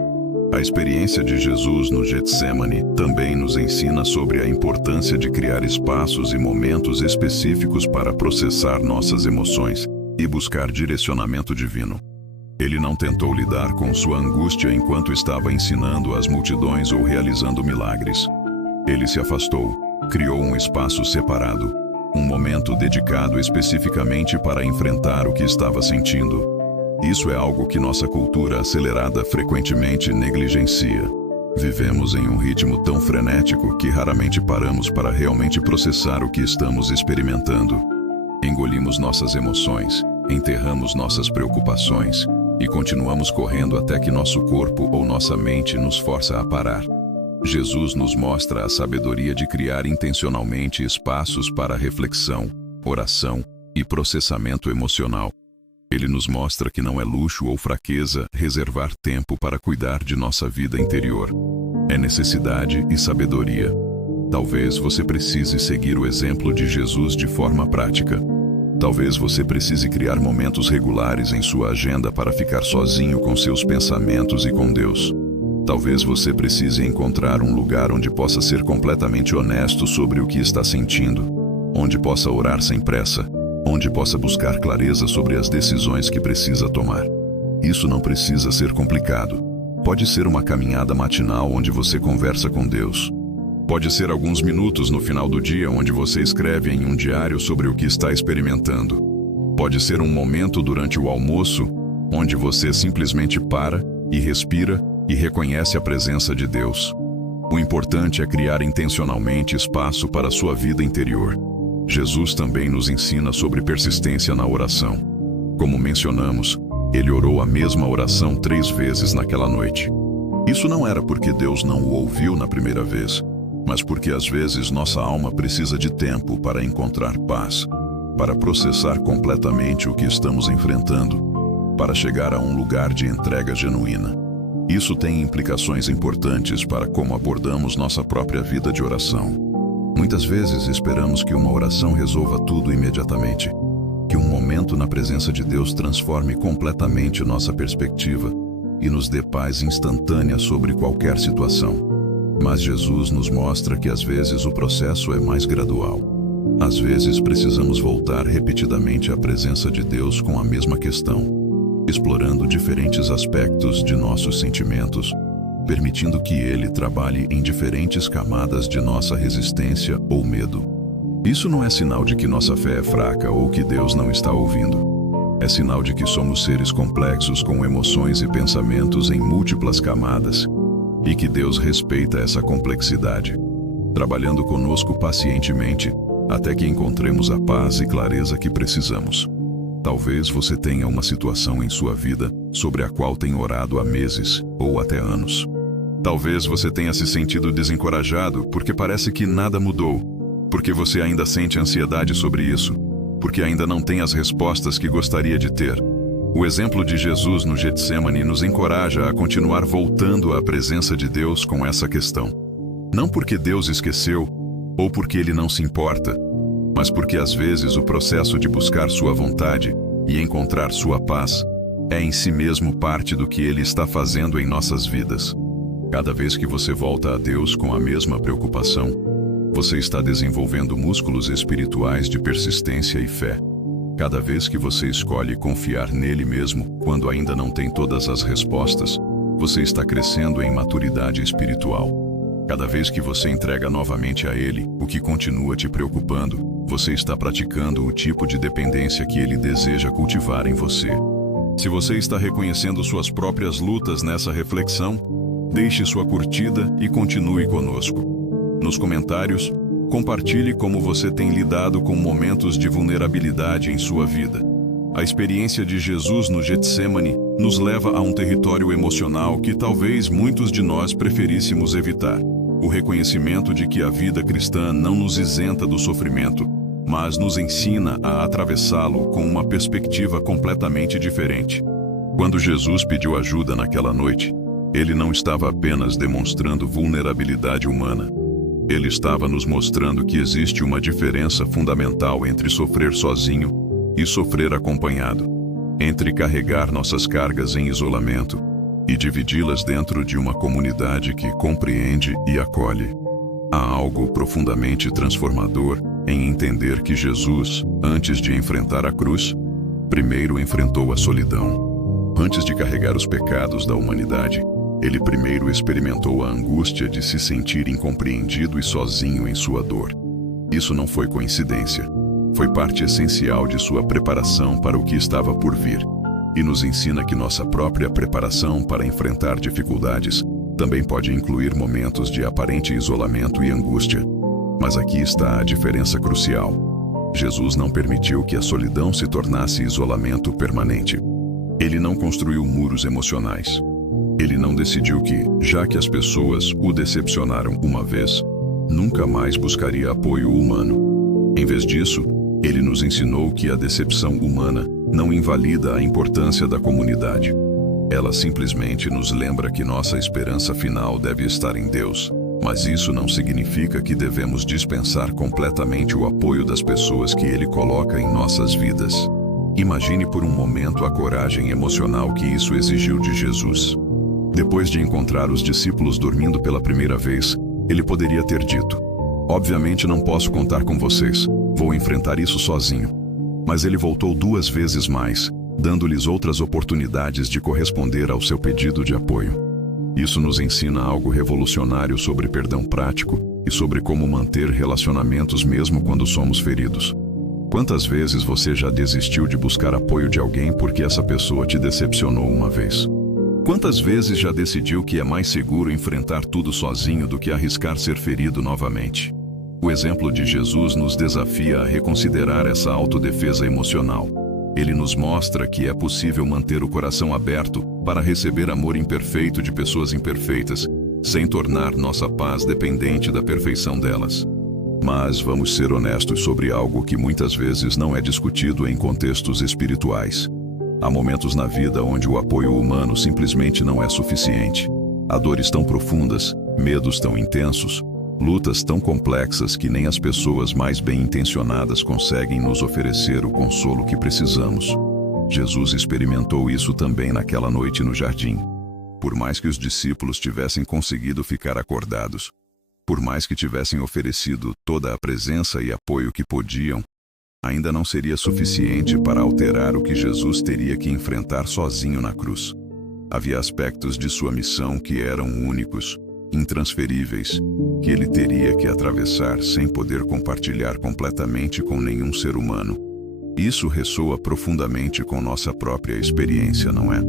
A experiência de Jesus no Getsêmani também nos ensina sobre a importância de criar espaços e momentos específicos para processar nossas emoções e buscar direcionamento divino. Ele não tentou lidar com sua angústia enquanto estava ensinando as multidões ou realizando milagres. Ele se afastou, criou um espaço separado, um momento dedicado especificamente para enfrentar o que estava sentindo. Isso é algo que nossa cultura acelerada frequentemente negligencia. Vivemos em um ritmo tão frenético que raramente paramos para realmente processar o que estamos experimentando. Engolimos nossas emoções, enterramos nossas preocupações e continuamos correndo até que nosso corpo ou nossa mente nos força a parar. Jesus nos mostra a sabedoria de criar intencionalmente espaços para reflexão, oração e processamento emocional. Ele nos mostra que não é luxo ou fraqueza reservar tempo para cuidar de nossa vida interior. É necessidade e sabedoria. Talvez você precise seguir o exemplo de Jesus de forma prática. Talvez você precise criar momentos regulares em sua agenda para ficar sozinho com seus pensamentos e com Deus. Talvez você precise encontrar um lugar onde possa ser completamente honesto sobre o que está sentindo, onde possa orar sem pressa, onde possa buscar clareza sobre as decisões que precisa tomar. Isso não precisa ser complicado. Pode ser uma caminhada matinal onde você conversa com Deus. Pode ser alguns minutos no final do dia onde você escreve em um diário sobre o que está experimentando. Pode ser um momento durante o almoço onde você simplesmente para e respira e reconhece a presença de Deus. O importante é criar intencionalmente espaço para a sua vida interior. Jesus também nos ensina sobre persistência na oração. Como mencionamos, ele orou a mesma oração 3 vezes naquela noite. Isso não era porque Deus não o ouviu na primeira vez, mas porque às vezes nossa alma precisa de tempo para encontrar paz, para processar completamente o que estamos enfrentando, para chegar a um lugar de entrega genuína. Isso tem implicações importantes para como abordamos nossa própria vida de oração. Muitas vezes esperamos que uma oração resolva tudo imediatamente, que um momento na presença de Deus transforme completamente nossa perspectiva e nos dê paz instantânea sobre qualquer situação. Mas Jesus nos mostra que às vezes o processo é mais gradual. Às vezes precisamos voltar repetidamente à presença de Deus com a mesma questão, explorando diferentes aspectos de nossos sentimentos, permitindo que Ele trabalhe em diferentes camadas de nossa resistência ou medo. Isso não é sinal de que nossa fé é fraca ou que Deus não está ouvindo. É sinal de que somos seres complexos com emoções e pensamentos em múltiplas camadas, e que Deus respeita essa complexidade, trabalhando conosco pacientemente até que encontremos a paz e clareza que precisamos. Talvez você tenha uma situação em sua vida sobre a qual tem orado há meses ou até anos. Talvez você tenha se sentido desencorajado porque parece que nada mudou, porque você ainda sente ansiedade sobre isso, porque ainda não tem as respostas que gostaria de ter. O exemplo de Jesus no Getsêmani nos encoraja a continuar voltando à presença de Deus com essa questão. Não porque Deus esqueceu ou porque Ele não se importa, mas porque às vezes o processo de buscar sua vontade e encontrar sua paz é em si mesmo parte do que Ele está fazendo em nossas vidas. Cada vez que você volta a Deus com a mesma preocupação, você está desenvolvendo músculos espirituais de persistência e fé. Cada vez que você escolhe confiar nele mesmo, quando ainda não tem todas as respostas, você está crescendo em maturidade espiritual. Cada vez que você entrega novamente a ele o que continua te preocupando, você está praticando o tipo de dependência que ele deseja cultivar em você. Se você está reconhecendo suas próprias lutas nessa reflexão, deixe sua curtida e continue conosco. Nos comentários, compartilhe como você tem lidado com momentos de vulnerabilidade em sua vida. A experiência de Jesus no Getsêmani nos leva a um território emocional que talvez muitos de nós preferíssemos evitar. O reconhecimento de que a vida cristã não nos isenta do sofrimento, mas nos ensina a atravessá-lo com uma perspectiva completamente diferente. Quando Jesus pediu ajuda naquela noite, ele não estava apenas demonstrando vulnerabilidade humana. Ele estava nos mostrando que existe uma diferença fundamental entre sofrer sozinho e sofrer acompanhado, entre carregar nossas cargas em isolamento e dividi-las dentro de uma comunidade que compreende e acolhe. Há algo profundamente transformador em entender que Jesus, antes de enfrentar a cruz, primeiro enfrentou a solidão. Antes de carregar os pecados da humanidade, ele primeiro experimentou a angústia de se sentir incompreendido e sozinho em sua dor. Isso não foi coincidência. Foi parte essencial de sua preparação para o que estava por vir. E nos ensina que nossa própria preparação para enfrentar dificuldades também pode incluir momentos de aparente isolamento e angústia. Mas aqui está a diferença crucial. Jesus não permitiu que a solidão se tornasse isolamento permanente. Ele não construiu muros emocionais. Ele não decidiu que, já que as pessoas o decepcionaram uma vez, nunca mais buscaria apoio humano. Em vez disso, ele nos ensinou que a decepção humana não invalida a importância da comunidade. Ela simplesmente nos lembra que nossa esperança final deve estar em Deus, Mas isso não significa que devemos dispensar completamente o apoio das pessoas que Ele coloca em nossas vidas. Imagine por um momento a coragem emocional que isso exigiu de Jesus. Depois de encontrar os discípulos dormindo pela primeira vez, Ele poderia ter dito: "Obviamente não posso contar com vocês, vou enfrentar isso sozinho." Mas Ele voltou 2 vezes mais, dando-lhes outras oportunidades de corresponder ao seu pedido de apoio. Isso nos ensina algo revolucionário sobre perdão prático e sobre como manter relacionamentos mesmo quando somos feridos. Quantas vezes você já desistiu de buscar apoio de alguém porque essa pessoa te decepcionou uma vez? Quantas vezes já decidiu que é mais seguro enfrentar tudo sozinho do que arriscar ser ferido novamente? O exemplo de Jesus nos desafia a reconsiderar essa autodefesa emocional. Ele nos mostra que é possível manter o coração aberto para receber amor imperfeito de pessoas imperfeitas, sem tornar nossa paz dependente da perfeição delas. Mas vamos ser honestos sobre algo que muitas vezes não é discutido em contextos espirituais. Há momentos na vida onde o apoio humano simplesmente não é suficiente. Há dores tão profundas, medos tão intensos, lutas tão complexas que nem as pessoas mais bem-intencionadas conseguem nos oferecer o consolo que precisamos. Jesus experimentou isso também naquela noite no jardim. Por mais que os discípulos tivessem conseguido ficar acordados, por mais que tivessem oferecido toda a presença e apoio que podiam, ainda não seria suficiente para alterar o que Jesus teria que enfrentar sozinho na cruz. Havia aspectos de sua missão que eram únicos, intransferíveis, que ele teria que atravessar sem poder compartilhar completamente com nenhum ser humano. Isso ressoa profundamente com nossa própria experiência, não é?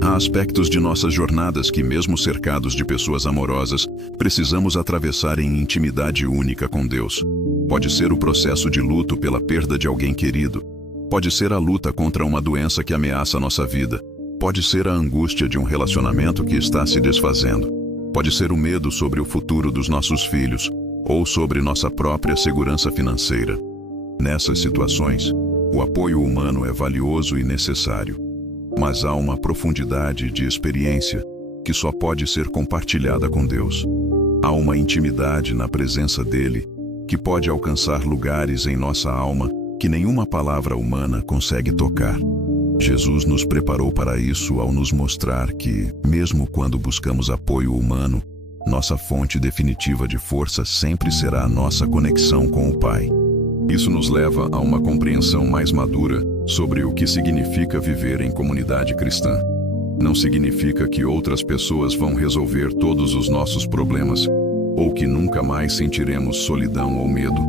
Há aspectos de nossas jornadas que, mesmo cercados de pessoas amorosas, precisamos atravessar em intimidade única com Deus. Pode ser o processo de luto pela perda de alguém querido. Pode ser a luta contra uma doença que ameaça nossa vida. Pode ser a angústia de um relacionamento que está se desfazendo. Pode ser o medo sobre o futuro dos nossos filhos, ou sobre nossa própria segurança financeira. Nessas situações, o apoio humano é valioso e necessário. Mas há uma profundidade de experiência que só pode ser compartilhada com Deus. Há uma intimidade na presença dele que pode alcançar lugares em nossa alma que nenhuma palavra humana consegue tocar. Jesus nos preparou para isso ao nos mostrar que, mesmo quando buscamos apoio humano, nossa fonte definitiva de força sempre será a nossa conexão com o Pai. Isso nos leva a uma compreensão mais madura sobre o que significa viver em comunidade cristã. Não significa que outras pessoas vão resolver todos os nossos problemas, ou que nunca mais sentiremos solidão ou medo.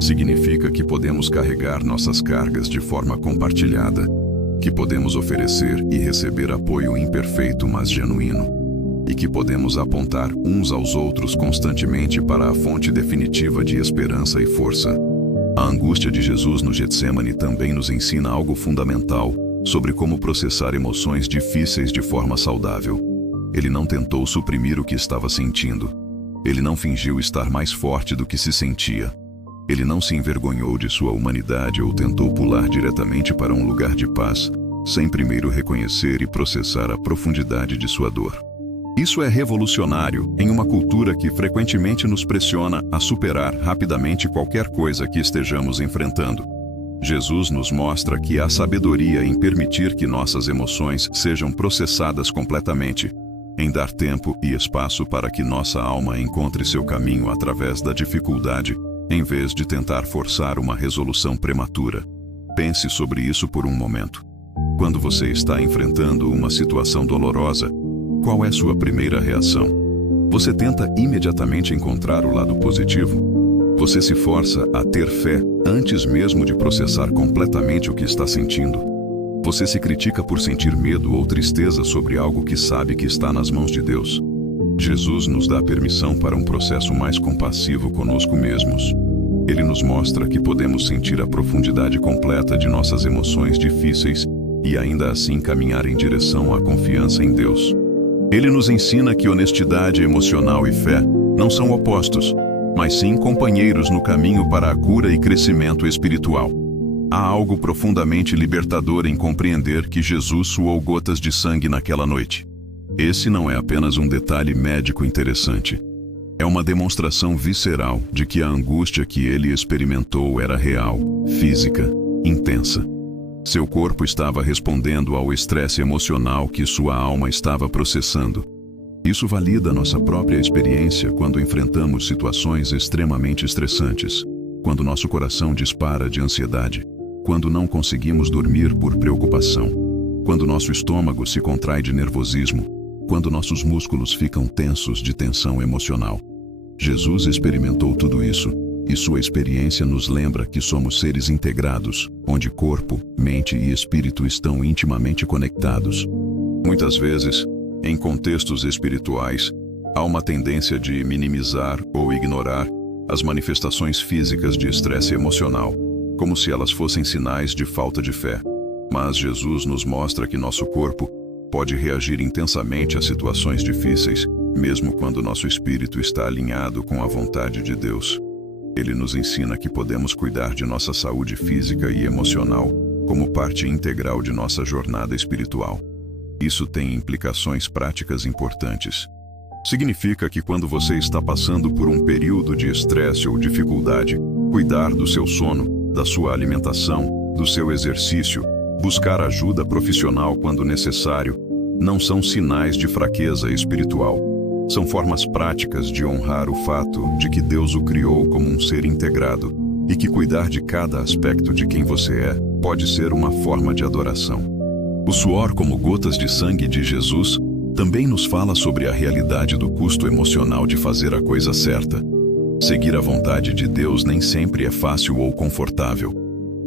Significa que podemos carregar nossas cargas de forma compartilhada, que podemos oferecer e receber apoio imperfeito mas genuíno, e que podemos apontar uns aos outros constantemente para a fonte definitiva de esperança e força. A angústia de Jesus no Getsêmani também nos ensina algo fundamental sobre como processar emoções difíceis de forma saudável. Ele não tentou suprimir o que estava sentindo. Ele não fingiu estar mais forte do que se sentia. Ele não se envergonhou de sua humanidade ou tentou pular diretamente para um lugar de paz, sem primeiro reconhecer e processar a profundidade de sua dor. Isso é revolucionário em uma cultura que frequentemente nos pressiona a superar rapidamente qualquer coisa que estejamos enfrentando. Jesus nos mostra que há sabedoria em permitir que nossas emoções sejam processadas completamente, em dar tempo e espaço para que nossa alma encontre seu caminho através da dificuldade, em vez de tentar forçar uma resolução prematura. Pense sobre isso por um momento. Quando você está enfrentando uma situação dolorosa, qual é sua primeira reação? Você tenta imediatamente encontrar o lado positivo? Você se força a ter fé antes mesmo de processar completamente o que está sentindo? Você se critica por sentir medo ou tristeza sobre algo que sabe que está nas mãos de Deus? Jesus nos dá permissão para um processo mais compassivo conosco mesmos. Ele nos mostra que podemos sentir a profundidade completa de nossas emoções difíceis e ainda assim caminhar em direção à confiança em Deus. Ele nos ensina que honestidade emocional e fé não são opostos, mas sim companheiros no caminho para a cura e crescimento espiritual. Há algo profundamente libertador em compreender que Jesus suou gotas de sangue naquela noite. Esse não é apenas um detalhe médico interessante. É uma demonstração visceral de que a angústia que ele experimentou era real, física, intensa. Seu corpo estava respondendo ao estresse emocional que sua alma estava processando. Isso valida nossa própria experiência quando enfrentamos situações extremamente estressantes, quando nosso coração dispara de ansiedade, quando não conseguimos dormir por preocupação, quando nosso estômago se contrai de nervosismo, quando nossos músculos ficam tensos de tensão emocional. Jesus experimentou tudo isso, e sua experiência nos lembra que somos seres integrados, onde corpo, mente e espírito estão intimamente conectados. Muitas vezes, em contextos espirituais, há uma tendência de minimizar ou ignorar as manifestações físicas de estresse emocional, como se elas fossem sinais de falta de fé. Mas Jesus nos mostra que nosso corpo pode reagir intensamente a situações difíceis, mesmo quando nosso espírito está alinhado com a vontade de Deus. Ele nos ensina que podemos cuidar de nossa saúde física e emocional como parte integral de nossa jornada espiritual. Isso tem implicações práticas importantes. Significa que quando você está passando por um período de estresse ou dificuldade, cuidar do seu sono, da sua alimentação, do seu exercício, buscar ajuda profissional quando necessário, não são sinais de fraqueza espiritual. São formas práticas de honrar o fato de que Deus o criou como um ser integrado e que cuidar de cada aspecto de quem você é pode ser uma forma de adoração. O suor como gotas de sangue de Jesus também nos fala sobre a realidade do custo emocional de fazer a coisa certa. Seguir a vontade de Deus nem sempre é fácil ou confortável.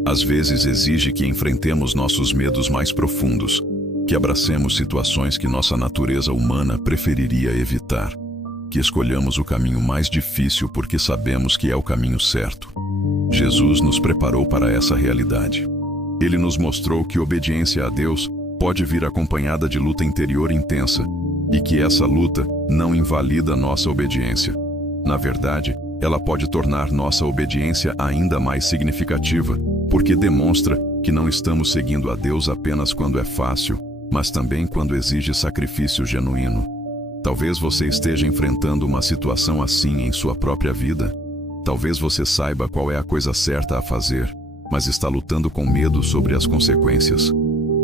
Às vezes exige que enfrentemos nossos medos mais profundos, que abracemos situações que nossa natureza humana preferiria evitar, que escolhamos o caminho mais difícil porque sabemos que é o caminho certo. Jesus nos preparou para essa realidade. Ele nos mostrou que obediência a Deus pode vir acompanhada de luta interior intensa e que essa luta não invalida nossa obediência. Na verdade, ela pode tornar nossa obediência ainda mais significativa, porque demonstra que não estamos seguindo a Deus apenas quando é fácil, mas também quando exige sacrifício genuíno. Talvez você esteja enfrentando uma situação assim em sua própria vida. Talvez você saiba qual é a coisa certa a fazer, mas está lutando com medo sobre as consequências.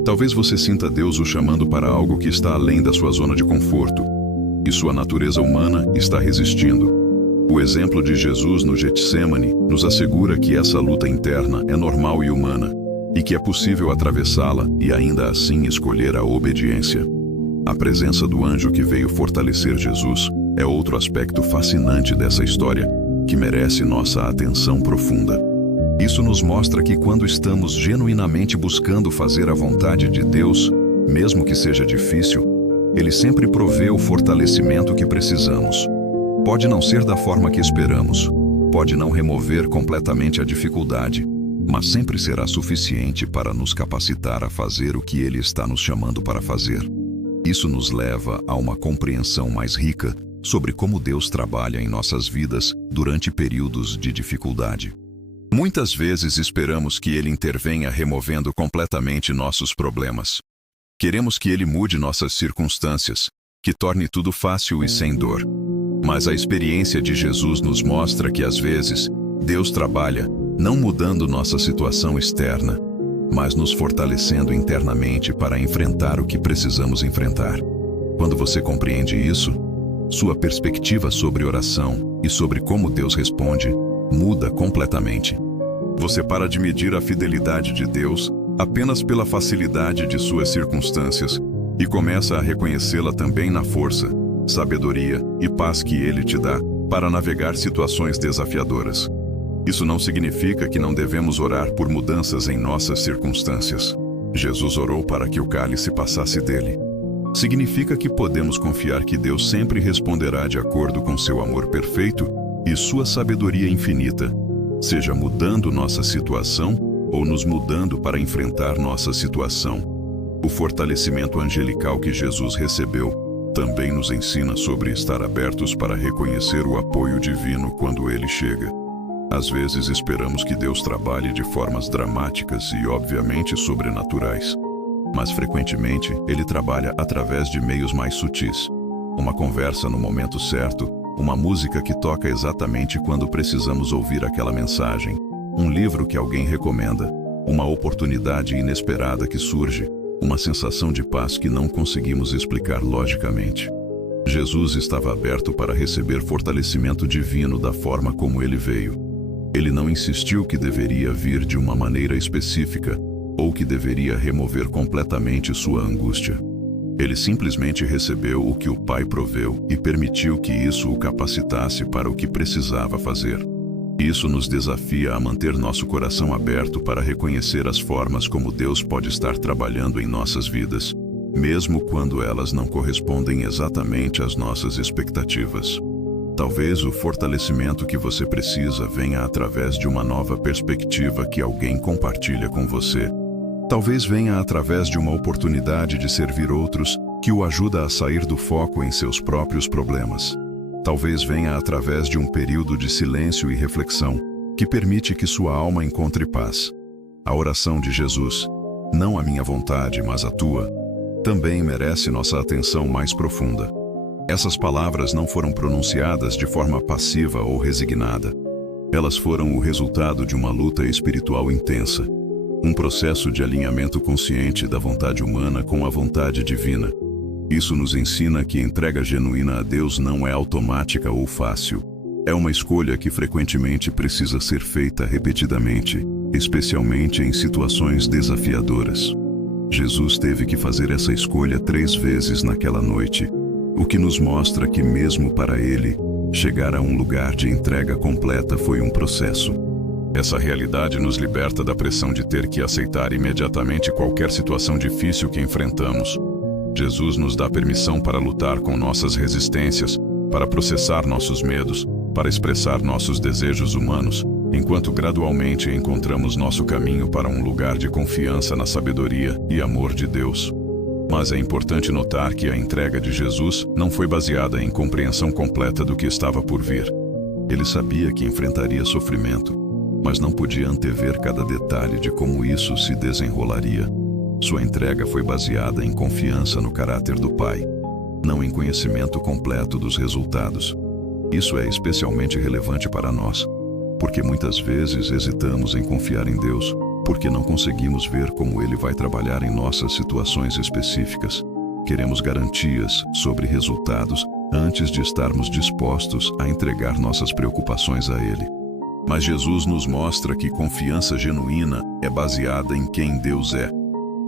Talvez você sinta Deus o chamando para algo que está além da sua zona de conforto, e sua natureza humana está resistindo. O exemplo de Jesus no Getsêmani nos assegura que essa luta interna é normal e humana, e que é possível atravessá-la e ainda assim escolher a obediência. A presença do anjo que veio fortalecer Jesus é outro aspecto fascinante dessa história, que merece nossa atenção profunda. Isso nos mostra que quando estamos genuinamente buscando fazer a vontade de Deus, mesmo que seja difícil, Ele sempre provê o fortalecimento que precisamos. Pode não ser da forma que esperamos, pode não remover completamente a dificuldade, mas sempre será suficiente para nos capacitar a fazer o que Ele está nos chamando para fazer. Isso nos leva a uma compreensão mais rica sobre como Deus trabalha em nossas vidas durante períodos de dificuldade. Muitas vezes esperamos que Ele intervenha removendo completamente nossos problemas. Queremos que Ele mude nossas circunstâncias, que torne tudo fácil e sem dor. Mas a experiência de Jesus nos mostra que às vezes Deus trabalha não mudando nossa situação externa, mas nos fortalecendo internamente para enfrentar o que precisamos enfrentar. Quando você compreende isso, sua perspectiva sobre oração e sobre como Deus responde muda completamente. Você para de medir a fidelidade de Deus apenas pela facilidade de suas circunstâncias e começa a reconhecê-la também na força, sabedoria e paz que Ele te dá para navegar situações desafiadoras. Isso não significa que não devemos orar por mudanças em nossas circunstâncias. Jesus orou para que o cálice passasse dele. Significa que podemos confiar que Deus sempre responderá de acordo com seu amor perfeito e sua sabedoria infinita, seja mudando nossa situação ou nos mudando para enfrentar nossa situação. O fortalecimento angelical que Jesus recebeu também nos ensina sobre estar abertos para reconhecer o apoio divino quando ele chega. Às vezes esperamos que Deus trabalhe de formas dramáticas e obviamente sobrenaturais, mas frequentemente ele trabalha através de meios mais sutis. Uma conversa no momento certo, uma música que toca exatamente quando precisamos ouvir aquela mensagem, um livro que alguém recomenda, uma oportunidade inesperada que surge, uma sensação de paz que não conseguimos explicar logicamente. Jesus estava aberto para receber fortalecimento divino da forma como ele veio. Ele não insistiu que deveria vir de uma maneira específica ou que deveria remover completamente sua angústia. Ele simplesmente recebeu o que o Pai proveu e permitiu que isso o capacitasse para o que precisava fazer. Isso nos desafia a manter nosso coração aberto para reconhecer as formas como Deus pode estar trabalhando em nossas vidas, mesmo quando elas não correspondem exatamente às nossas expectativas. Talvez o fortalecimento que você precisa venha através de uma nova perspectiva que alguém compartilha com você. Talvez venha através de uma oportunidade de servir outros que o ajuda a sair do foco em seus próprios problemas. Talvez venha através de um período de silêncio e reflexão que permite que sua alma encontre paz. A oração de Jesus, não a minha vontade, mas a tua, também merece nossa atenção mais profunda. Essas palavras não foram pronunciadas de forma passiva ou resignada. Elas foram o resultado de uma luta espiritual intensa, um processo de alinhamento consciente da vontade humana com a vontade divina. Isso nos ensina que entrega genuína a Deus não é automática ou fácil. É uma escolha que frequentemente precisa ser feita repetidamente, especialmente em situações desafiadoras. Jesus teve que fazer essa escolha 3 vezes naquela noite, o que nos mostra que mesmo para ele, chegar a um lugar de entrega completa foi um processo. Essa realidade nos liberta da pressão de ter que aceitar imediatamente qualquer situação difícil que enfrentamos. Jesus nos dá permissão para lutar com nossas resistências, para processar nossos medos, para expressar nossos desejos humanos, enquanto gradualmente encontramos nosso caminho para um lugar de confiança na sabedoria e amor de Deus. Mas é importante notar que a entrega de Jesus não foi baseada em compreensão completa do que estava por vir. Ele sabia que enfrentaria sofrimento, mas não podia antever cada detalhe de como isso se desenrolaria. Sua entrega foi baseada em confiança no caráter do Pai, não em conhecimento completo dos resultados. Isso é especialmente relevante para nós, porque muitas vezes hesitamos em confiar em Deus, porque não conseguimos ver como Ele vai trabalhar em nossas situações específicas. Queremos garantias sobre resultados antes de estarmos dispostos a entregar nossas preocupações a Ele. Mas Jesus nos mostra que confiança genuína é baseada em quem Deus é,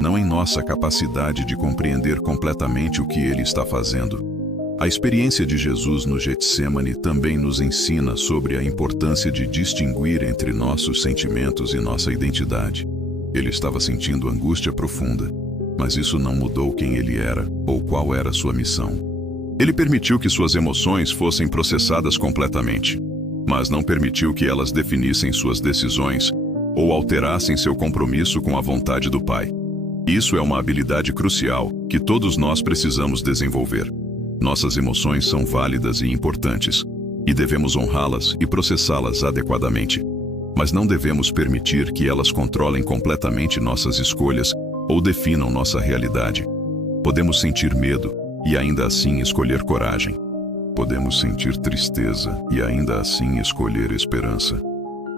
não em nossa capacidade de compreender completamente o que Ele está fazendo. A experiência de Jesus no Getsêmani também nos ensina sobre a importância de distinguir entre nossos sentimentos e nossa identidade. Ele estava sentindo angústia profunda, mas isso não mudou quem ele era ou qual era sua missão. Ele permitiu que suas emoções fossem processadas completamente, mas não permitiu que elas definissem suas decisões ou alterassem seu compromisso com a vontade do Pai. Isso é uma habilidade crucial que todos nós precisamos desenvolver. Nossas emoções são válidas e importantes, e devemos honrá-las e processá-las adequadamente. Mas não devemos permitir que elas controlem completamente nossas escolhas ou definam nossa realidade. Podemos sentir medo e ainda assim escolher coragem. Podemos sentir tristeza e ainda assim escolher esperança.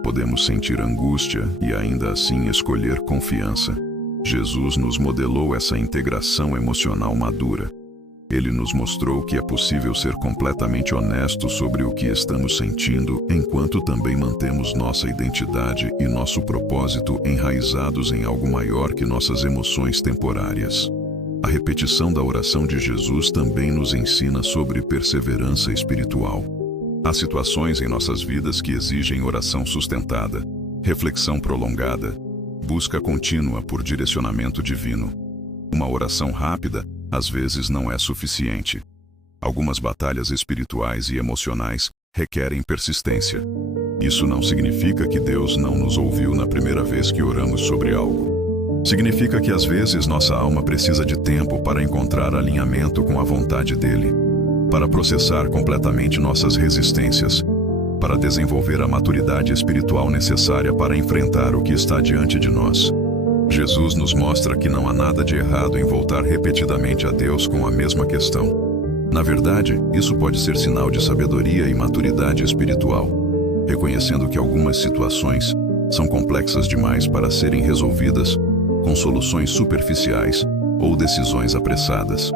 Podemos sentir angústia e ainda assim escolher confiança. Jesus nos modelou essa integração emocional madura. Ele nos mostrou que é possível ser completamente honesto sobre o que estamos sentindo, enquanto também mantemos nossa identidade e nosso propósito enraizados em algo maior que nossas emoções temporárias. A repetição da oração de Jesus também nos ensina sobre perseverança espiritual. Há situações em nossas vidas que exigem oração sustentada, reflexão prolongada, busca contínua por direcionamento divino. Uma oração rápida às vezes não é suficiente. Algumas batalhas espirituais e emocionais requerem persistência. Isso não significa que Deus não nos ouviu na primeira vez que oramos sobre algo. Significa que às vezes nossa alma precisa de tempo para encontrar alinhamento com a vontade dele, para processar completamente nossas resistências, para desenvolver a maturidade espiritual necessária para enfrentar o que está diante de nós. Jesus nos mostra que não há nada de errado em voltar repetidamente a Deus com a mesma questão. Na verdade, isso pode ser sinal de sabedoria e maturidade espiritual, reconhecendo que algumas situações são complexas demais para serem resolvidas com soluções superficiais ou decisões apressadas.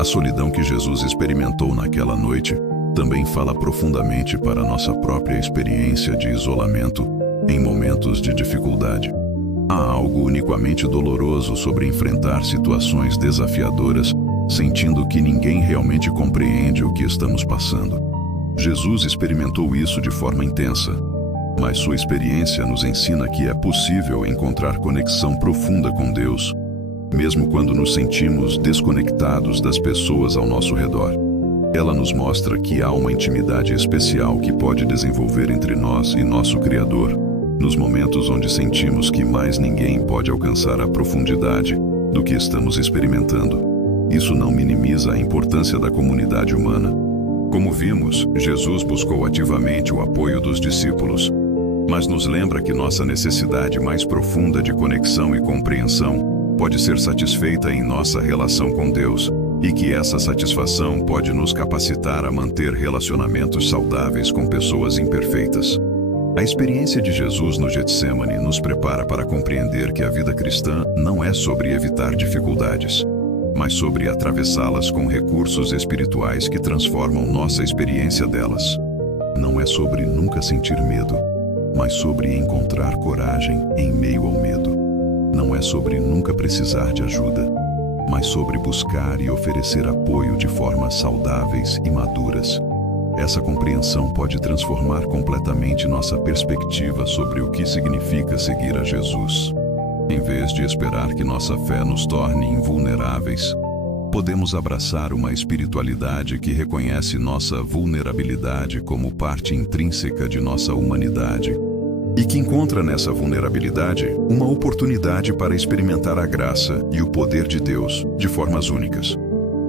A solidão que Jesus experimentou naquela noite também fala profundamente para nossa própria experiência de isolamento em momentos de dificuldade. Há algo unicamente doloroso sobre enfrentar situações desafiadoras, sentindo que ninguém realmente compreende o que estamos passando. Jesus experimentou isso de forma intensa, mas sua experiência nos ensina que é possível encontrar conexão profunda com Deus, mesmo quando nos sentimos desconectados das pessoas ao nosso redor. Ela nos mostra que há uma intimidade especial que pode desenvolver entre nós e nosso Criador, nos momentos onde sentimos que mais ninguém pode alcançar a profundidade do que estamos experimentando. Isso não minimiza a importância da comunidade humana. Como vimos, Jesus buscou ativamente o apoio dos discípulos, mas nos lembra que nossa necessidade mais profunda de conexão e compreensão pode ser satisfeita em nossa relação com Deus, e que essa satisfação pode nos capacitar a manter relacionamentos saudáveis com pessoas imperfeitas. A experiência de Jesus no Getsêmani nos prepara para compreender que a vida cristã não é sobre evitar dificuldades, mas sobre atravessá-las com recursos espirituais que transformam nossa experiência delas. Não é sobre nunca sentir medo, mas sobre encontrar coragem em meio ao medo. Não é sobre nunca precisar de ajuda, mas sobre buscar e oferecer apoio de formas saudáveis e maduras. Essa compreensão pode transformar completamente nossa perspectiva sobre o que significa seguir a Jesus. Em vez de esperar que nossa fé nos torne invulneráveis, podemos abraçar uma espiritualidade que reconhece nossa vulnerabilidade como parte intrínseca de nossa humanidade, e que encontra nessa vulnerabilidade uma oportunidade para experimentar a graça e o poder de Deus de formas únicas.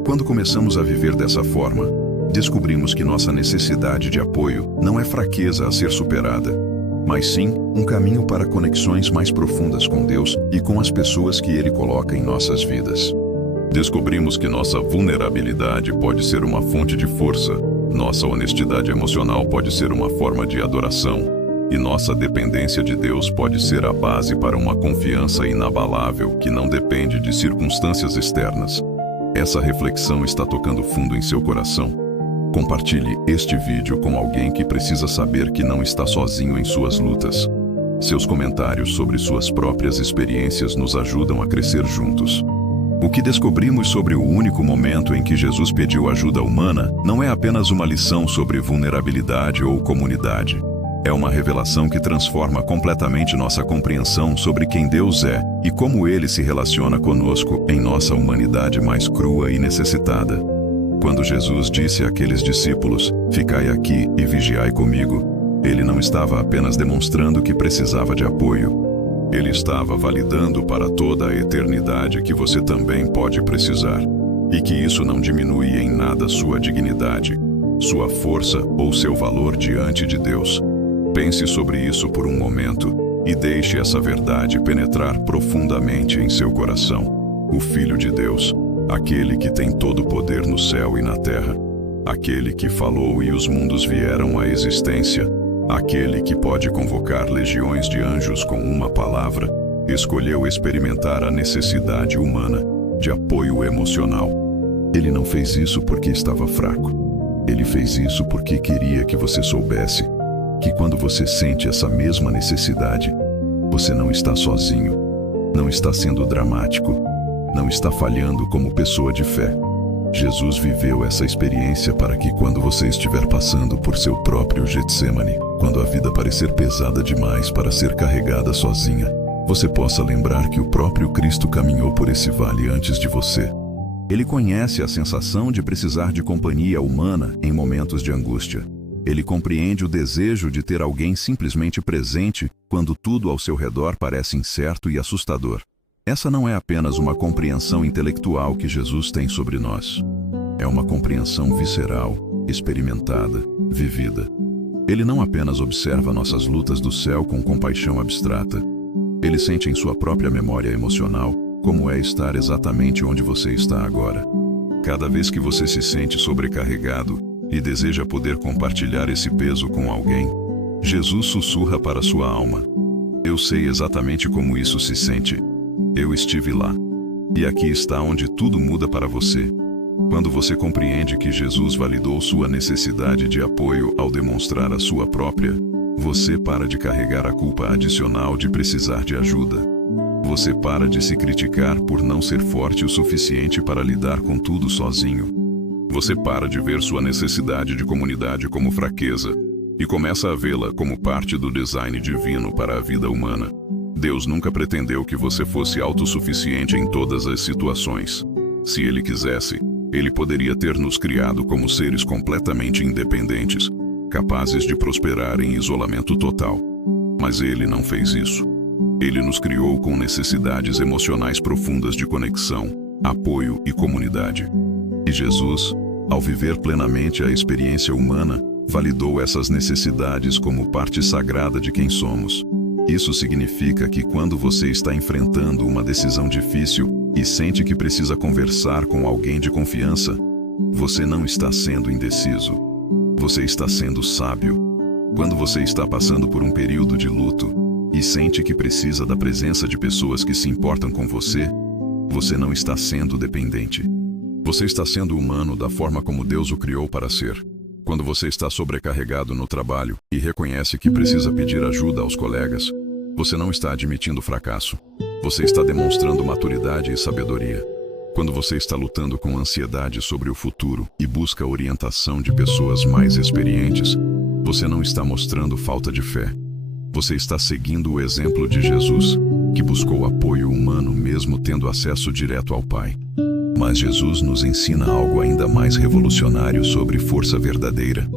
Quando começamos a viver dessa forma, descobrimos que nossa necessidade de apoio não é fraqueza a ser superada, mas sim um caminho para conexões mais profundas com Deus e com as pessoas que Ele coloca em nossas vidas. Descobrimos que nossa vulnerabilidade pode ser uma fonte de força, nossa honestidade emocional pode ser uma forma de adoração, e nossa dependência de Deus pode ser a base para uma confiança inabalável que não depende de circunstâncias externas. Essa reflexão está tocando fundo em seu coração? Compartilhe este vídeo com alguém que precisa saber que não está sozinho em suas lutas. Seus comentários sobre suas próprias experiências nos ajudam a crescer juntos. O que descobrimos sobre o único momento em que Jesus pediu ajuda humana não é apenas uma lição sobre vulnerabilidade ou comunidade. É uma revelação que transforma completamente nossa compreensão sobre quem Deus é e como Ele se relaciona conosco em nossa humanidade mais crua e necessitada. Quando Jesus disse àqueles discípulos, "Ficai aqui e vigiai comigo", Ele não estava apenas demonstrando que precisava de apoio. Ele estava validando para toda a eternidade que você também pode precisar, e que isso não diminui em nada sua dignidade, sua força ou seu valor diante de Deus. Pense sobre isso por um momento e deixe essa verdade penetrar profundamente em seu coração. O Filho de Deus, aquele que tem todo o poder no céu e na terra, aquele que falou e os mundos vieram à existência, aquele que pode convocar legiões de anjos com uma palavra, escolheu experimentar a necessidade humana de apoio emocional. Ele não fez isso porque estava fraco. Ele fez isso porque queria que você soubesse que quando você sente essa mesma necessidade, você não está sozinho, não está sendo dramático, não está falhando como pessoa de fé. Jesus viveu essa experiência para que quando você estiver passando por seu próprio Getsêmani, quando a vida parecer pesada demais para ser carregada sozinha, você possa lembrar que o próprio Cristo caminhou por esse vale antes de você. Ele conhece a sensação de precisar de companhia humana em momentos de angústia. Ele compreende o desejo de ter alguém simplesmente presente quando tudo ao seu redor parece incerto e assustador. Essa não é apenas uma compreensão intelectual que Jesus tem sobre nós. É uma compreensão visceral, experimentada, vivida. Ele não apenas observa nossas lutas do céu com compaixão abstrata. Ele sente em sua própria memória emocional como é estar exatamente onde você está agora. Cada vez que você se sente sobrecarregado e deseja poder compartilhar esse peso com alguém, Jesus sussurra para sua alma: eu sei exatamente como isso se sente. Eu estive lá. E aqui está onde tudo muda para você. Quando você compreende que Jesus validou sua necessidade de apoio ao demonstrar a sua própria, você para de carregar a culpa adicional de precisar de ajuda. Você para de se criticar por não ser forte o suficiente para lidar com tudo sozinho. Você para de ver sua necessidade de comunidade como fraqueza e começa a vê-la como parte do design divino para a vida humana. Deus nunca pretendeu que você fosse autossuficiente em todas as situações. Se Ele quisesse, Ele poderia ter nos criado como seres completamente independentes, capazes de prosperar em isolamento total. Mas Ele não fez isso. Ele nos criou com necessidades emocionais profundas de conexão, apoio e comunidade. E Jesus, ao viver plenamente a experiência humana, validou essas necessidades como parte sagrada de quem somos. Isso significa que quando você está enfrentando uma decisão difícil e sente que precisa conversar com alguém de confiança, você não está sendo indeciso. Você está sendo sábio. Quando você está passando por um período de luto e sente que precisa da presença de pessoas que se importam com você, você não está sendo dependente. Você está sendo humano da forma como Deus o criou para ser. Quando você está sobrecarregado no trabalho e reconhece que precisa pedir ajuda aos colegas, você não está admitindo fracasso. Você está demonstrando maturidade e sabedoria. Quando você está lutando com ansiedade sobre o futuro e busca a orientação de pessoas mais experientes, você não está mostrando falta de fé. Você está seguindo o exemplo de Jesus, que buscou apoio humano mesmo tendo acesso direto ao Pai. Mas Jesus nos ensina algo ainda mais revolucionário sobre força verdadeira.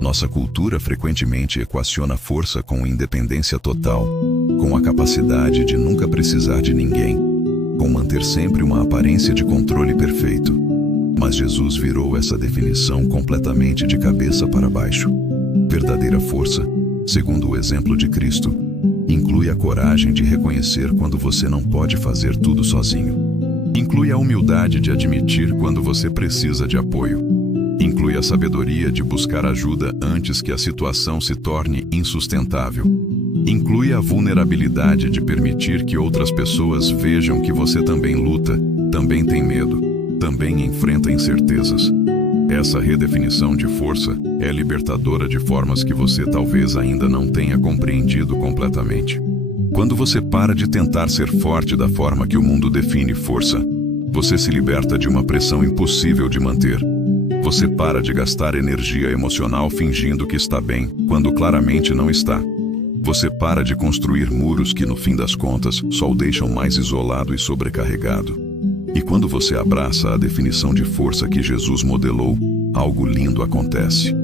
Nossa cultura frequentemente equaciona força com independência total, com a capacidade de nunca precisar de ninguém, com manter sempre uma aparência de controle perfeito. Mas Jesus virou essa definição completamente de cabeça para baixo. Verdadeira força, segundo o exemplo de Cristo, inclui a coragem de reconhecer quando você não pode fazer tudo sozinho. Inclui a humildade de admitir quando você precisa de apoio. Inclui a sabedoria de buscar ajuda antes que a situação se torne insustentável. Inclui a vulnerabilidade de permitir que outras pessoas vejam que você também luta, também tem medo, também enfrenta incertezas. Essa redefinição de força é libertadora de formas que você talvez ainda não tenha compreendido completamente. Quando você para de tentar ser forte da forma que o mundo define força, você se liberta de uma pressão impossível de manter. Você para de gastar energia emocional fingindo que está bem, quando claramente não está. Você para de construir muros que, no fim das contas, só o deixam mais isolado e sobrecarregado. E quando você abraça a definição de força que Jesus modelou, algo lindo acontece.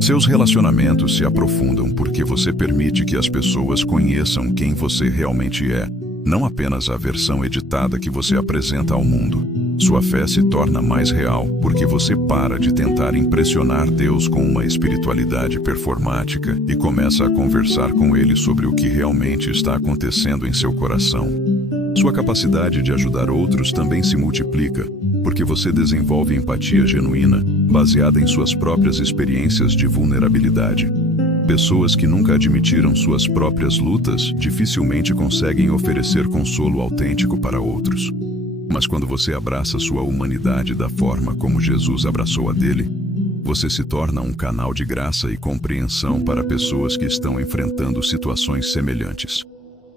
Seus relacionamentos se aprofundam porque você permite que as pessoas conheçam quem você realmente é, não apenas a versão editada que você apresenta ao mundo. Sua fé se torna mais real porque você para de tentar impressionar Deus com uma espiritualidade performática e começa a conversar com Ele sobre o que realmente está acontecendo em seu coração. Sua capacidade de ajudar outros também se multiplica, porque você desenvolve empatia genuína, baseada em suas próprias experiências de vulnerabilidade. Pessoas que nunca admitiram suas próprias lutas dificilmente conseguem oferecer consolo autêntico para outros. Mas quando você abraça sua humanidade da forma como Jesus abraçou a dele, você se torna um canal de graça e compreensão para pessoas que estão enfrentando situações semelhantes.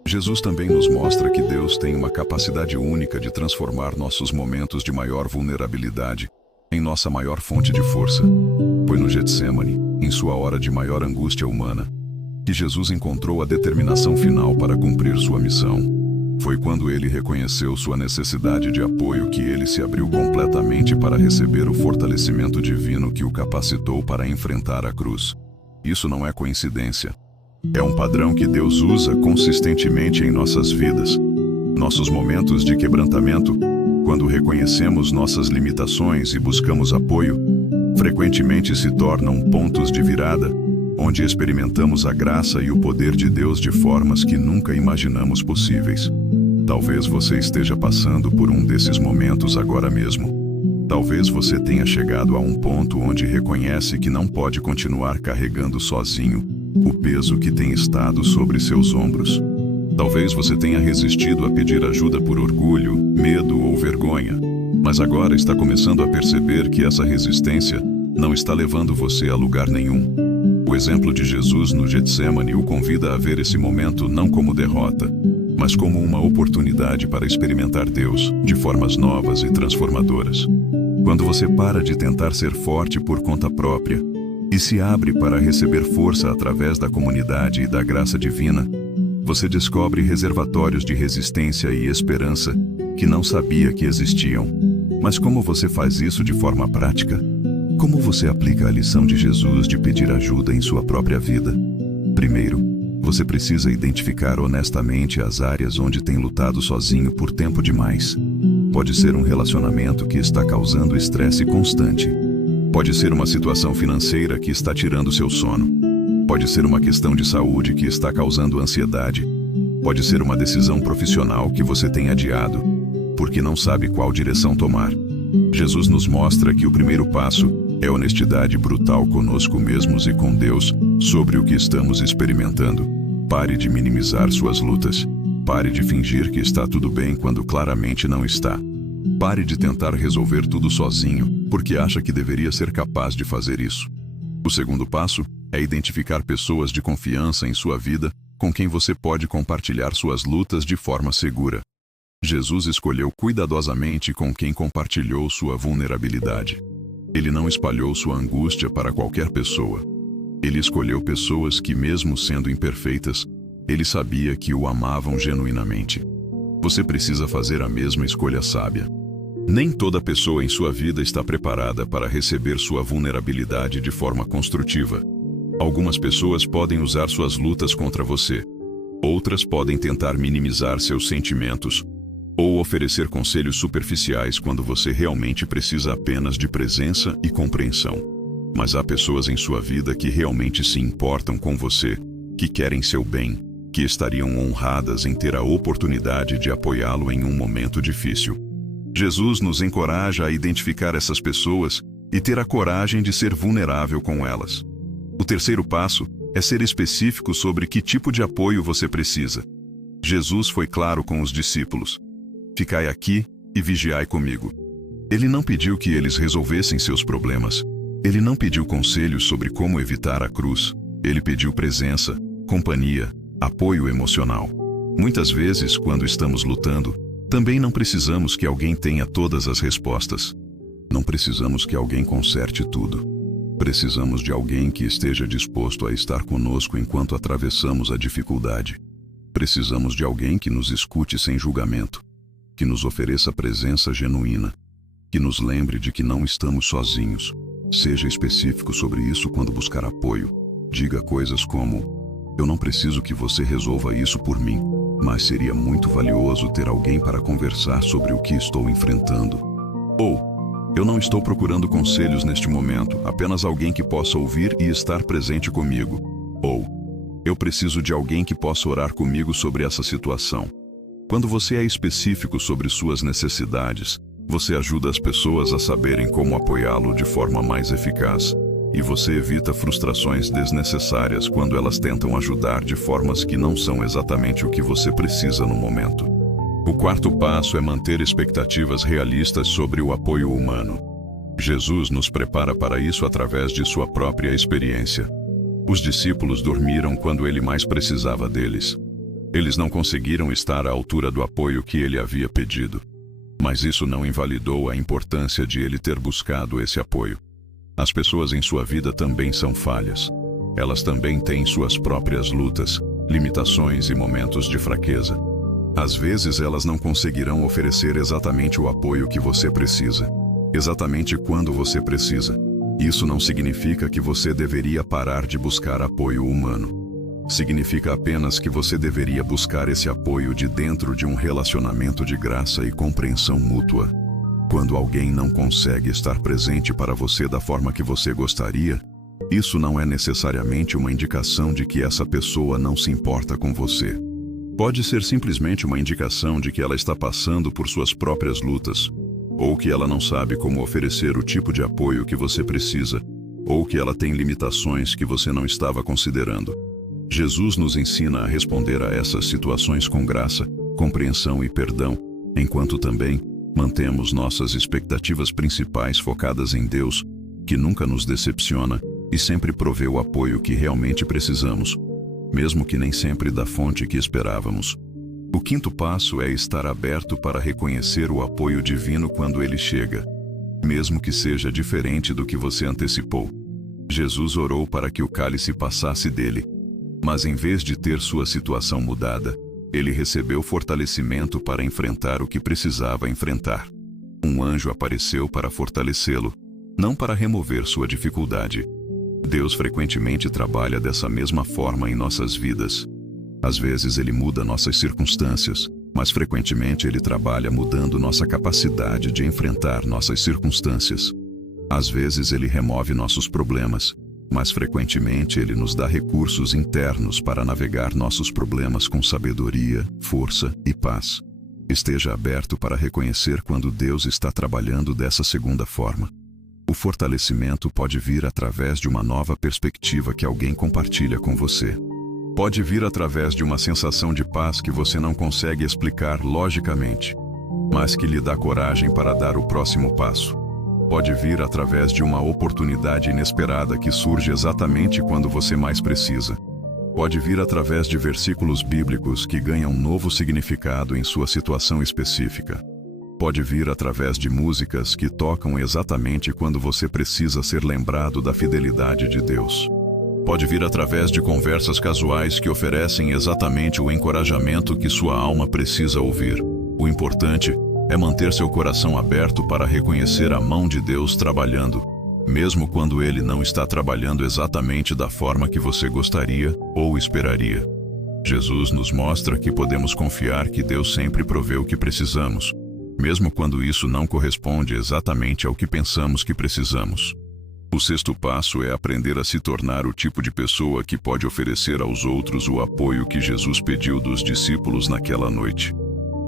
Jesus também nos mostra que Deus tem uma capacidade única de transformar nossos momentos de maior vulnerabilidade em nossa maior fonte de força. Foi no Getsêmani, em sua hora de maior angústia humana, que Jesus encontrou a determinação final para cumprir sua missão. Foi quando ele reconheceu sua necessidade de apoio que ele se abriu completamente para receber o fortalecimento divino que o capacitou para enfrentar a cruz. Isso não é coincidência. É um padrão que Deus usa consistentemente em nossas vidas. Nossos momentos de quebrantamento, quando reconhecemos nossas limitações e buscamos apoio, frequentemente se tornam pontos de virada, onde experimentamos a graça e o poder de Deus de formas que nunca imaginamos possíveis. Talvez você esteja passando por um desses momentos agora mesmo. Talvez você tenha chegado a um ponto onde reconhece que não pode continuar carregando sozinho o peso que tem estado sobre seus ombros. Talvez você tenha resistido a pedir ajuda por orgulho, medo ou vergonha, mas agora está começando a perceber que essa resistência não está levando você a lugar nenhum. O exemplo de Jesus no Getsêmani o convida a ver esse momento não como derrota, mas como uma oportunidade para experimentar Deus de formas novas e transformadoras. Quando você para de tentar ser forte por conta própria e se abre para receber força através da comunidade e da graça divina, você descobre reservatórios de resistência e esperança que não sabia que existiam. Mas como você faz isso de forma prática? Como você aplica a lição de Jesus de pedir ajuda em sua própria vida? Primeiro, você precisa identificar honestamente as áreas onde tem lutado sozinho por tempo demais. Pode ser um relacionamento que está causando estresse constante. Pode ser uma situação financeira que está tirando seu sono. Pode ser uma questão de saúde que está causando ansiedade. Pode ser uma decisão profissional que você tem adiado, porque não sabe qual direção tomar. Jesus nos mostra que o primeiro passo é honestidade brutal conosco mesmos e com Deus sobre o que estamos experimentando. Pare de minimizar suas lutas. Pare de fingir que está tudo bem quando claramente não está. Pare de tentar resolver tudo sozinho, porque acha que deveria ser capaz de fazer isso. O segundo passo é identificar pessoas de confiança em sua vida com quem você pode compartilhar suas lutas de forma segura. Jesus escolheu cuidadosamente com quem compartilhou sua vulnerabilidade. Ele não espalhou sua angústia para qualquer pessoa. Ele escolheu pessoas que, mesmo sendo imperfeitas, ele sabia que o amavam genuinamente. Você precisa fazer a mesma escolha sábia. Nem toda pessoa em sua vida está preparada para receber sua vulnerabilidade de forma construtiva. Algumas pessoas podem usar suas lutas contra você. Outras podem tentar minimizar seus sentimentos ou oferecer conselhos superficiais quando você realmente precisa apenas de presença e compreensão. Mas há pessoas em sua vida que realmente se importam com você, que querem seu bem, que estariam honradas em ter a oportunidade de apoiá-lo em um momento difícil. Jesus nos encoraja a identificar essas pessoas e ter a coragem de ser vulnerável com elas. O terceiro passo é ser específico sobre que tipo de apoio você precisa. Jesus foi claro com os discípulos: ficai aqui e vigiai comigo. Ele não pediu que eles resolvessem seus problemas. Ele não pediu conselhos sobre como evitar a cruz. Ele pediu presença, companhia, apoio emocional. Muitas vezes, quando estamos lutando, também não precisamos que alguém tenha todas as respostas. Não precisamos que alguém conserte tudo. Precisamos de alguém que esteja disposto a estar conosco enquanto atravessamos a dificuldade. Precisamos de alguém que nos escute sem julgamento, que nos ofereça presença genuína, que nos lembre de que não estamos sozinhos. Seja específico sobre isso quando buscar apoio. Diga coisas como: eu não preciso que você resolva isso por mim, mas seria muito valioso ter alguém para conversar sobre o que estou enfrentando. Ou: eu não estou procurando conselhos neste momento, apenas alguém que possa ouvir e estar presente comigo. Ou: eu preciso de alguém que possa orar comigo sobre essa situação. Quando você é específico sobre suas necessidades, você ajuda as pessoas a saberem como apoiá-lo de forma mais eficaz. E você evita frustrações desnecessárias quando elas tentam ajudar de formas que não são exatamente o que você precisa no momento. O quarto passo é manter expectativas realistas sobre o apoio humano. Jesus nos prepara para isso através de sua própria experiência. Os discípulos dormiram quando ele mais precisava deles. Eles não conseguiram estar à altura do apoio que ele havia pedido. Mas isso não invalidou a importância de ele ter buscado esse apoio. As pessoas em sua vida também são falhas. Elas também têm suas próprias lutas, limitações e momentos de fraqueza. Às vezes elas não conseguirão oferecer exatamente o apoio que você precisa, exatamente quando você precisa. Isso não significa que você deveria parar de buscar apoio humano. Significa apenas que você deveria buscar esse apoio de dentro de um relacionamento de graça e compreensão mútua. Quando alguém não consegue estar presente para você da forma que você gostaria, isso não é necessariamente uma indicação de que essa pessoa não se importa com você. Pode ser simplesmente uma indicação de que ela está passando por suas próprias lutas, ou que ela não sabe como oferecer o tipo de apoio que você precisa, ou que ela tem limitações que você não estava considerando. Jesus nos ensina a responder a essas situações com graça, compreensão e perdão, enquanto também mantemos nossas expectativas principais focadas em Deus, que nunca nos decepciona e sempre provê o apoio que realmente precisamos, mesmo que nem sempre da fonte que esperávamos. O quinto passo é estar aberto para reconhecer o apoio divino quando ele chega, mesmo que seja diferente do que você antecipou. Jesus orou para que o cálice passasse dele, mas em vez de ter sua situação mudada, ele recebeu fortalecimento para enfrentar o que precisava enfrentar. Um anjo apareceu para fortalecê-lo, não para remover sua dificuldade. Deus frequentemente trabalha dessa mesma forma em nossas vidas. Às vezes ele muda nossas circunstâncias, mas frequentemente ele trabalha mudando nossa capacidade de enfrentar nossas circunstâncias. Às vezes ele remove nossos problemas, mas frequentemente ele nos dá recursos internos para navegar nossos problemas com sabedoria, força e paz. Esteja aberto para reconhecer quando Deus está trabalhando dessa segunda forma. O fortalecimento pode vir através de uma nova perspectiva que alguém compartilha com você. Pode vir através de uma sensação de paz que você não consegue explicar logicamente, mas que lhe dá coragem para dar o próximo passo. Pode vir através de uma oportunidade inesperada que surge exatamente quando você mais precisa. Pode vir através de versículos bíblicos que ganham novo significado em sua situação específica. Pode vir através de músicas que tocam exatamente quando você precisa ser lembrado da fidelidade de Deus. Pode vir através de conversas casuais que oferecem exatamente o encorajamento que sua alma precisa ouvir. O importante é manter seu coração aberto para reconhecer a mão de Deus trabalhando, mesmo quando Ele não está trabalhando exatamente da forma que você gostaria ou esperaria. Jesus nos mostra que podemos confiar que Deus sempre provê o que precisamos, mesmo quando isso não corresponde exatamente ao que pensamos que precisamos. O sexto passo é aprender a se tornar o tipo de pessoa que pode oferecer aos outros o apoio que Jesus pediu dos discípulos naquela noite.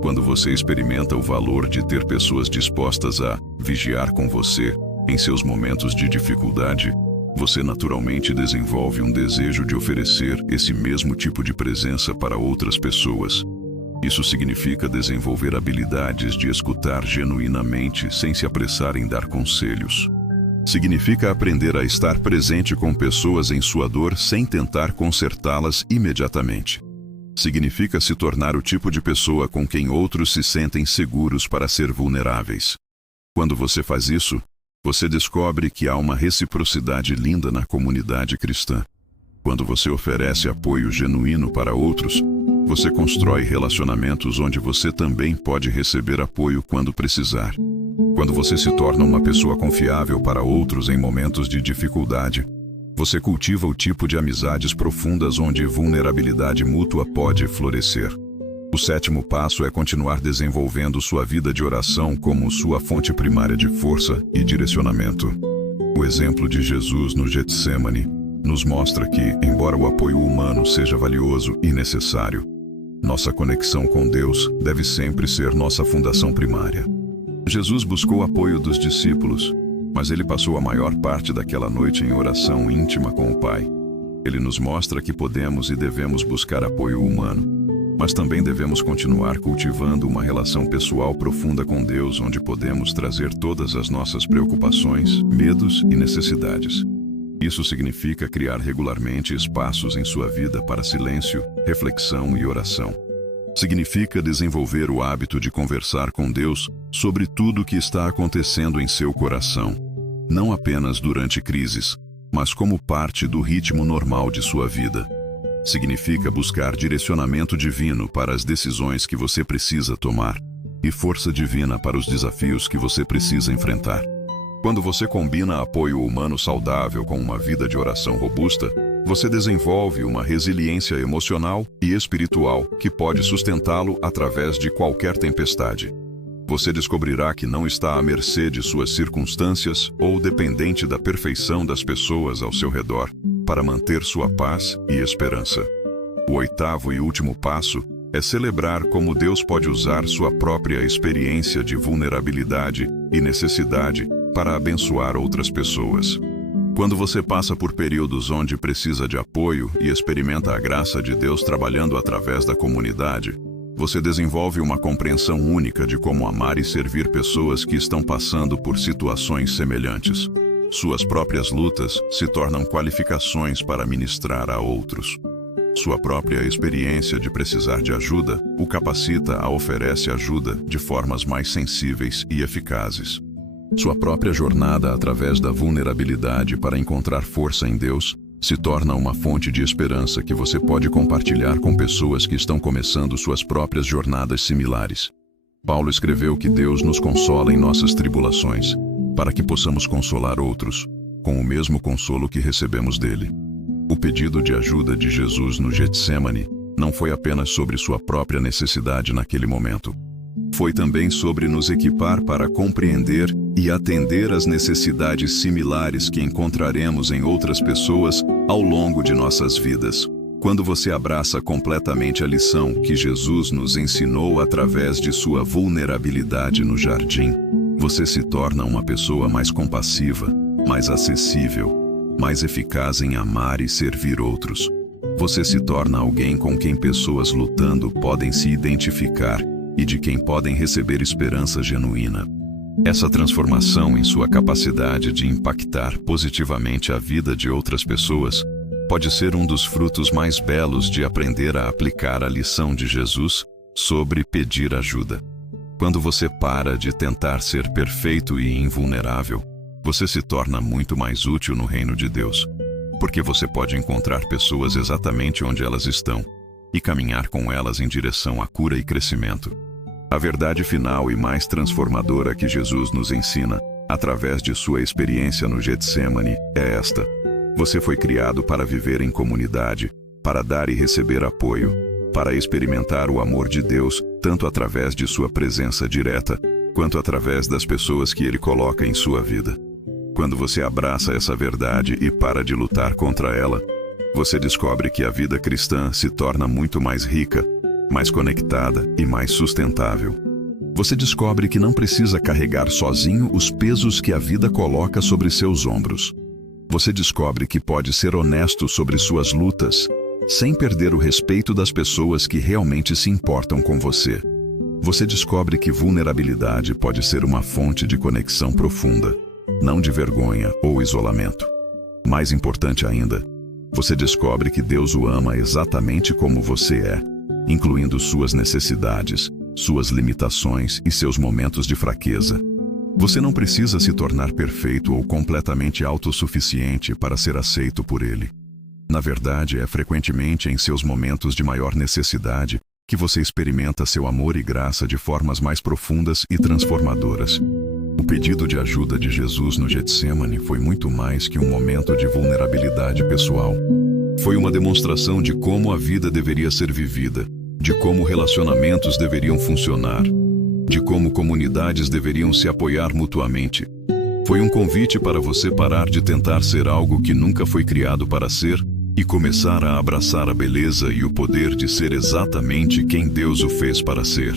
Quando você experimenta o valor de ter pessoas dispostas a vigiar com você em seus momentos de dificuldade, você naturalmente desenvolve um desejo de oferecer esse mesmo tipo de presença para outras pessoas. Isso significa desenvolver habilidades de escutar genuinamente sem se apressar em dar conselhos. Significa aprender a estar presente com pessoas em sua dor sem tentar consertá-las imediatamente. Significa se tornar o tipo de pessoa com quem outros se sentem seguros para ser vulneráveis. Quando você faz isso, você descobre que há uma reciprocidade linda na comunidade cristã. Quando você oferece apoio genuíno para outros, você constrói relacionamentos onde você também pode receber apoio quando precisar. Quando você se torna uma pessoa confiável para outros em momentos de dificuldade, você cultiva o tipo de amizades profundas onde vulnerabilidade mútua pode florescer. O sétimo passo é continuar desenvolvendo sua vida de oração como sua fonte primária de força e direcionamento. O exemplo de Jesus no Getsêmani nos mostra que, embora o apoio humano seja valioso e necessário, nossa conexão com Deus deve sempre ser nossa fundação primária. Jesus buscou o apoio dos discípulos, mas ele passou a maior parte daquela noite em oração íntima com o Pai. Ele nos mostra que podemos e devemos buscar apoio humano, mas também devemos continuar cultivando uma relação pessoal profunda com Deus, onde podemos trazer todas as nossas preocupações, medos e necessidades. Isso significa criar regularmente espaços em sua vida para silêncio, reflexão e oração. Significa desenvolver o hábito de conversar com Deus sobre tudo o que está acontecendo em seu coração, não apenas durante crises, mas como parte do ritmo normal de sua vida. Significa buscar direcionamento divino para as decisões que você precisa tomar e força divina para os desafios que você precisa enfrentar. Quando você combina apoio humano saudável com uma vida de oração robusta, você desenvolve uma resiliência emocional e espiritual que pode sustentá-lo através de qualquer tempestade. Você descobrirá que não está à mercê de suas circunstâncias ou dependente da perfeição das pessoas ao seu redor para manter sua paz e esperança. O oitavo e último passo é celebrar como Deus pode usar sua própria experiência de vulnerabilidade e necessidade para abençoar outras pessoas. Quando você passa por períodos onde precisa de apoio e experimenta a graça de Deus trabalhando através da comunidade, você desenvolve uma compreensão única de como amar e servir pessoas que estão passando por situações semelhantes. Suas próprias lutas se tornam qualificações para ministrar a outros. Sua própria experiência de precisar de ajuda o capacita a oferecer ajuda de formas mais sensíveis e eficazes. Sua própria jornada através da vulnerabilidade para encontrar força em Deus se torna uma fonte de esperança que você pode compartilhar com pessoas que estão começando suas próprias jornadas similares. Paulo escreveu que Deus nos consola em nossas tribulações, para que possamos consolar outros, com o mesmo consolo que recebemos dele. O pedido de ajuda de Jesus no Getsemane não foi apenas sobre sua própria necessidade naquele momento. Foi também sobre nos equipar para compreender e atender às necessidades similares que encontraremos em outras pessoas ao longo de nossas vidas. Quando você abraça completamente a lição que Jesus nos ensinou através de sua vulnerabilidade no jardim, você se torna uma pessoa mais compassiva, mais acessível, mais eficaz em amar e servir outros. Você se torna alguém com quem pessoas lutando podem se identificar e de quem podem receber esperança genuína. Essa transformação em sua capacidade de impactar positivamente a vida de outras pessoas pode ser um dos frutos mais belos de aprender a aplicar a lição de Jesus sobre pedir ajuda. Quando você para de tentar ser perfeito e invulnerável, você se torna muito mais útil no reino de Deus, porque você pode encontrar pessoas exatamente onde elas estão e caminhar com elas em direção à cura e crescimento. A verdade final e mais transformadora que Jesus nos ensina, através de sua experiência no Getsemane, é esta: você foi criado para viver em comunidade, para dar e receber apoio, para experimentar o amor de Deus, tanto através de sua presença direta, quanto através das pessoas que Ele coloca em sua vida. Quando você abraça essa verdade e para de lutar contra ela, você descobre que a vida cristã se torna muito mais rica, mais conectada e mais sustentável. Você descobre que não precisa carregar sozinho os pesos que a vida coloca sobre seus ombros. Você descobre que pode ser honesto sobre suas lutas, sem perder o respeito das pessoas que realmente se importam com você. Você descobre que vulnerabilidade pode ser uma fonte de conexão profunda, não de vergonha ou isolamento. Mais importante ainda, você descobre que Deus o ama exatamente como você é, incluindo suas necessidades, suas limitações e seus momentos de fraqueza. Você não precisa se tornar perfeito ou completamente autossuficiente para ser aceito por Ele. Na verdade, é frequentemente em seus momentos de maior necessidade que você experimenta seu amor e graça de formas mais profundas e transformadoras. O pedido de ajuda de Jesus no Getsemane foi muito mais que um momento de vulnerabilidade pessoal. Foi uma demonstração de como a vida deveria ser vivida, de como relacionamentos deveriam funcionar, de como comunidades deveriam se apoiar mutuamente. Foi um convite para você parar de tentar ser algo que nunca foi criado para ser e começar a abraçar a beleza e o poder de ser exatamente quem Deus o fez para ser.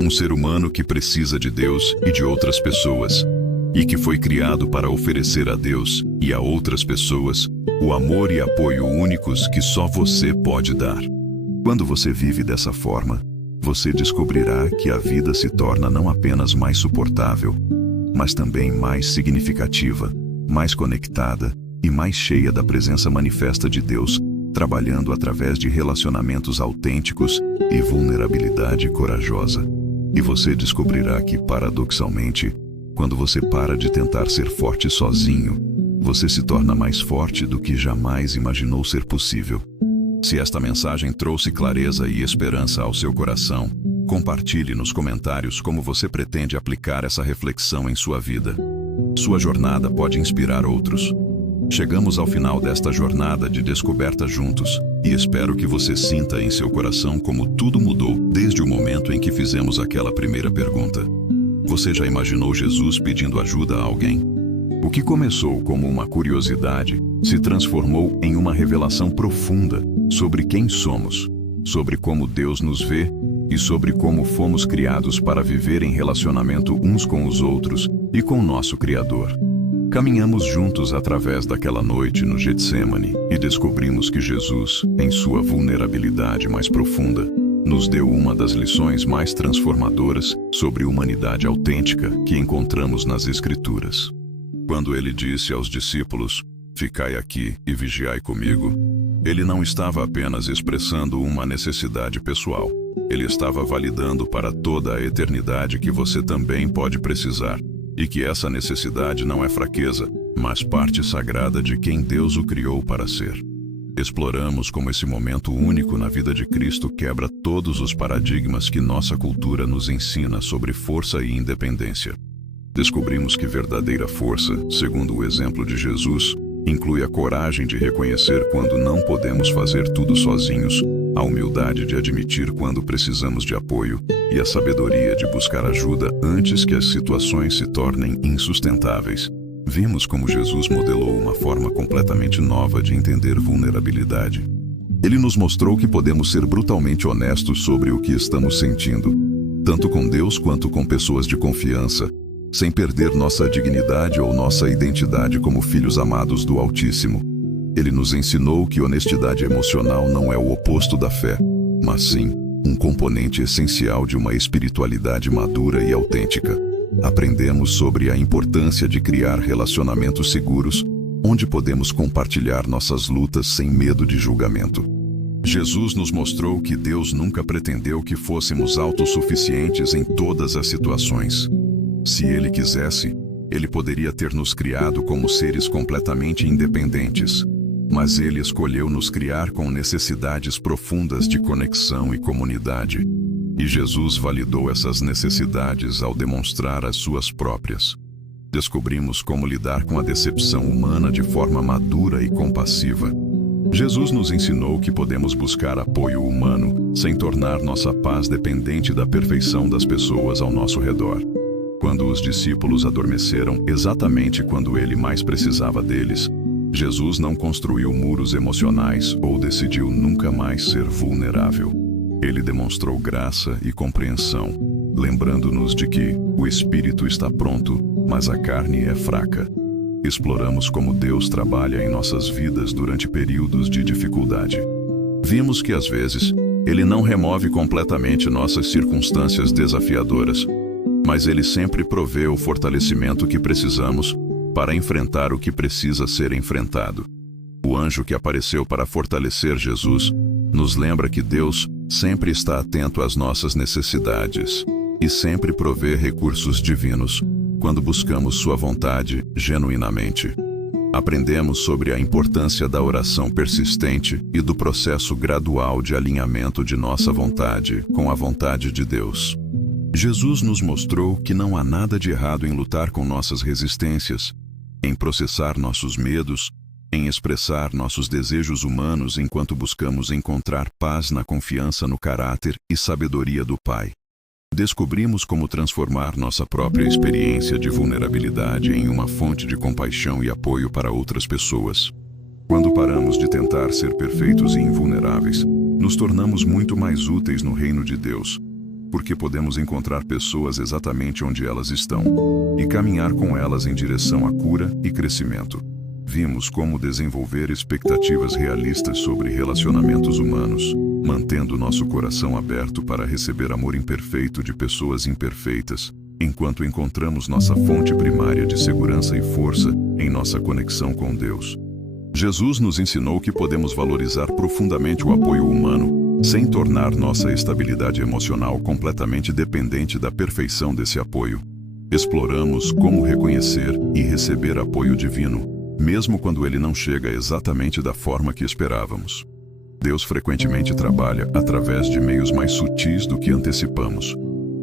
Um ser humano que precisa de Deus e de outras pessoas, e que foi criado para oferecer a Deus e a outras pessoas o amor e apoio únicos que só você pode dar. Quando você vive dessa forma, você descobrirá que a vida se torna não apenas mais suportável, mas também mais significativa, mais conectada e mais cheia da presença manifesta de Deus, trabalhando através de relacionamentos autênticos e vulnerabilidade corajosa. E você descobrirá que, paradoxalmente, quando você para de tentar ser forte sozinho, você se torna mais forte do que jamais imaginou ser possível. Se esta mensagem trouxe clareza e esperança ao seu coração, compartilhe nos comentários como você pretende aplicar essa reflexão em sua vida. Sua jornada pode inspirar outros. Chegamos ao final desta jornada de descoberta juntos, e espero que você sinta em seu coração como tudo mudou desde o momento em que fizemos aquela primeira pergunta. Você já imaginou Jesus pedindo ajuda a alguém? O que começou como uma curiosidade se transformou em uma revelação profunda sobre quem somos, sobre como Deus nos vê e sobre como fomos criados para viver em relacionamento uns com os outros e com nosso Criador. Caminhamos juntos através daquela noite no Getsêmani e descobrimos que Jesus, em sua vulnerabilidade mais profunda, nos deu uma das lições mais transformadoras sobre humanidade autêntica que encontramos nas Escrituras. Quando ele disse aos discípulos: "Ficai aqui e vigiai comigo", ele não estava apenas expressando uma necessidade pessoal. Ele estava validando para toda a eternidade que você também pode precisar, e que essa necessidade não é fraqueza, mas parte sagrada de quem Deus o criou para ser. Exploramos como esse momento único na vida de Cristo quebra todos os paradigmas que nossa cultura nos ensina sobre força e independência. Descobrimos que verdadeira força, segundo o exemplo de Jesus, inclui a coragem de reconhecer quando não podemos fazer tudo sozinhos, a humildade de admitir quando precisamos de apoio e a sabedoria de buscar ajuda antes que as situações se tornem insustentáveis. Vimos como Jesus modelou uma forma completamente nova de entender vulnerabilidade. Ele nos mostrou que podemos ser brutalmente honestos sobre o que estamos sentindo, tanto com Deus quanto com pessoas de confiança, sem perder nossa dignidade ou nossa identidade como filhos amados do Altíssimo. Ele nos ensinou que honestidade emocional não é o oposto da fé, mas sim um componente essencial de uma espiritualidade madura e autêntica. Aprendemos sobre a importância de criar relacionamentos seguros, onde podemos compartilhar nossas lutas sem medo de julgamento. Jesus nos mostrou que Deus nunca pretendeu que fôssemos autossuficientes em todas as situações. Se Ele quisesse, Ele poderia ter nos criado como seres completamente independentes. Mas Ele escolheu nos criar com necessidades profundas de conexão e comunidade. E Jesus validou essas necessidades ao demonstrar as suas próprias. Descobrimos como lidar com a decepção humana de forma madura e compassiva. Jesus nos ensinou que podemos buscar apoio humano, sem tornar nossa paz dependente da perfeição das pessoas ao nosso redor. Quando os discípulos adormeceram exatamente quando Ele mais precisava deles, Jesus não construiu muros emocionais ou decidiu nunca mais ser vulnerável. Ele demonstrou graça e compreensão, lembrando-nos de que o espírito está pronto, mas a carne é fraca. Exploramos como Deus trabalha em nossas vidas durante períodos de dificuldade. Vimos que, às vezes, Ele não remove completamente nossas circunstâncias desafiadoras, mas Ele sempre provê o fortalecimento que precisamos para enfrentar o que precisa ser enfrentado. O anjo que apareceu para fortalecer Jesus nos lembra que Deus sempre está atento às nossas necessidades e sempre provê recursos divinos quando buscamos sua vontade genuinamente. Aprendemos sobre a importância da oração persistente e do processo gradual de alinhamento de nossa vontade com a vontade de Deus. Jesus nos mostrou que não há nada de errado em lutar com nossas resistências, em processar nossos medos, em expressar nossos desejos humanos enquanto buscamos encontrar paz na confiança no caráter e sabedoria do Pai. Descobrimos como transformar nossa própria experiência de vulnerabilidade em uma fonte de compaixão e apoio para outras pessoas. Quando paramos de tentar ser perfeitos e invulneráveis, nos tornamos muito mais úteis no reino de Deus, porque podemos encontrar pessoas exatamente onde elas estão e caminhar com elas em direção à cura e crescimento. Vimos como desenvolver expectativas realistas sobre relacionamentos humanos, mantendo nosso coração aberto para receber amor imperfeito de pessoas imperfeitas, enquanto encontramos nossa fonte primária de segurança e força em nossa conexão com Deus. Jesus nos ensinou que podemos valorizar profundamente o apoio humano, sem tornar nossa estabilidade emocional completamente dependente da perfeição desse apoio. Exploramos como reconhecer e receber apoio divino, mesmo quando ele não chega exatamente da forma que esperávamos. Deus frequentemente trabalha através de meios mais sutis do que antecipamos.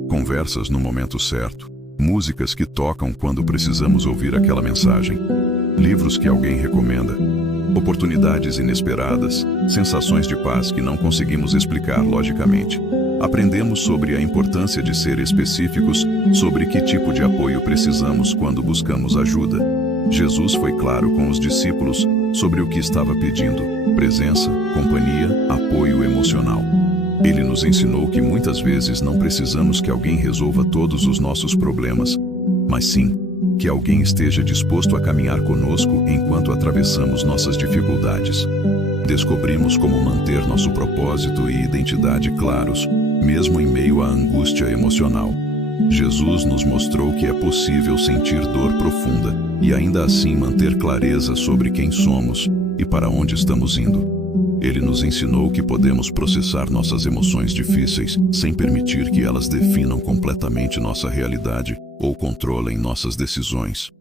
Conversas no momento certo, músicas que tocam quando precisamos ouvir aquela mensagem, livros que alguém recomenda, oportunidades inesperadas, sensações de paz que não conseguimos explicar logicamente. Aprendemos sobre a importância de ser específicos sobre que tipo de apoio precisamos quando buscamos ajuda. Jesus foi claro com os discípulos sobre o que estava pedindo: presença, companhia, apoio emocional. Ele nos ensinou que muitas vezes não precisamos que alguém resolva todos os nossos problemas, mas sim que alguém esteja disposto a caminhar conosco enquanto atravessamos nossas dificuldades. Descobrimos como manter nosso propósito e identidade claros, mesmo em meio à angústia emocional. Jesus nos mostrou que é possível sentir dor profunda e ainda assim manter clareza sobre quem somos e para onde estamos indo. Ele nos ensinou que podemos processar nossas emoções difíceis sem permitir que elas definam completamente nossa realidade ou controlem nossas decisões.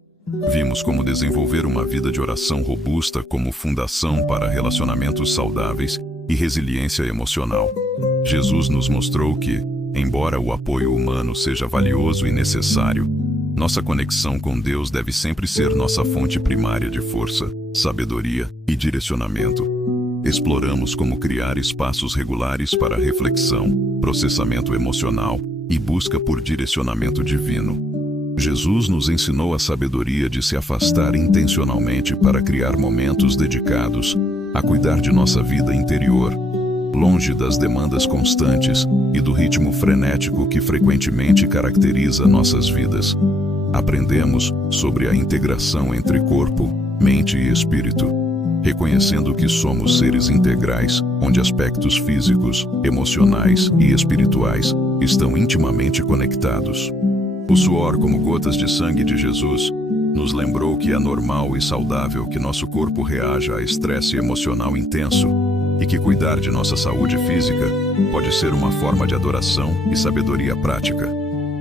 Vimos como desenvolver uma vida de oração robusta como fundação para relacionamentos saudáveis e resiliência emocional. Jesus nos mostrou que, embora o apoio humano seja valioso e necessário, nossa conexão com Deus deve sempre ser nossa fonte primária de força, sabedoria e direcionamento. Exploramos como criar espaços regulares para reflexão, processamento emocional e busca por direcionamento divino. Jesus nos ensinou a sabedoria de se afastar intencionalmente para criar momentos dedicados a cuidar de nossa vida interior, longe das demandas constantes e do ritmo frenético que frequentemente caracteriza nossas vidas. Aprendemos sobre a integração entre corpo, mente e espírito, reconhecendo que somos seres integrais, onde aspectos físicos, emocionais e espirituais estão intimamente conectados. O suor como gotas de sangue de Jesus nos lembrou que é normal e saudável que nosso corpo reaja a estresse emocional intenso e que cuidar de nossa saúde física pode ser uma forma de adoração e sabedoria prática.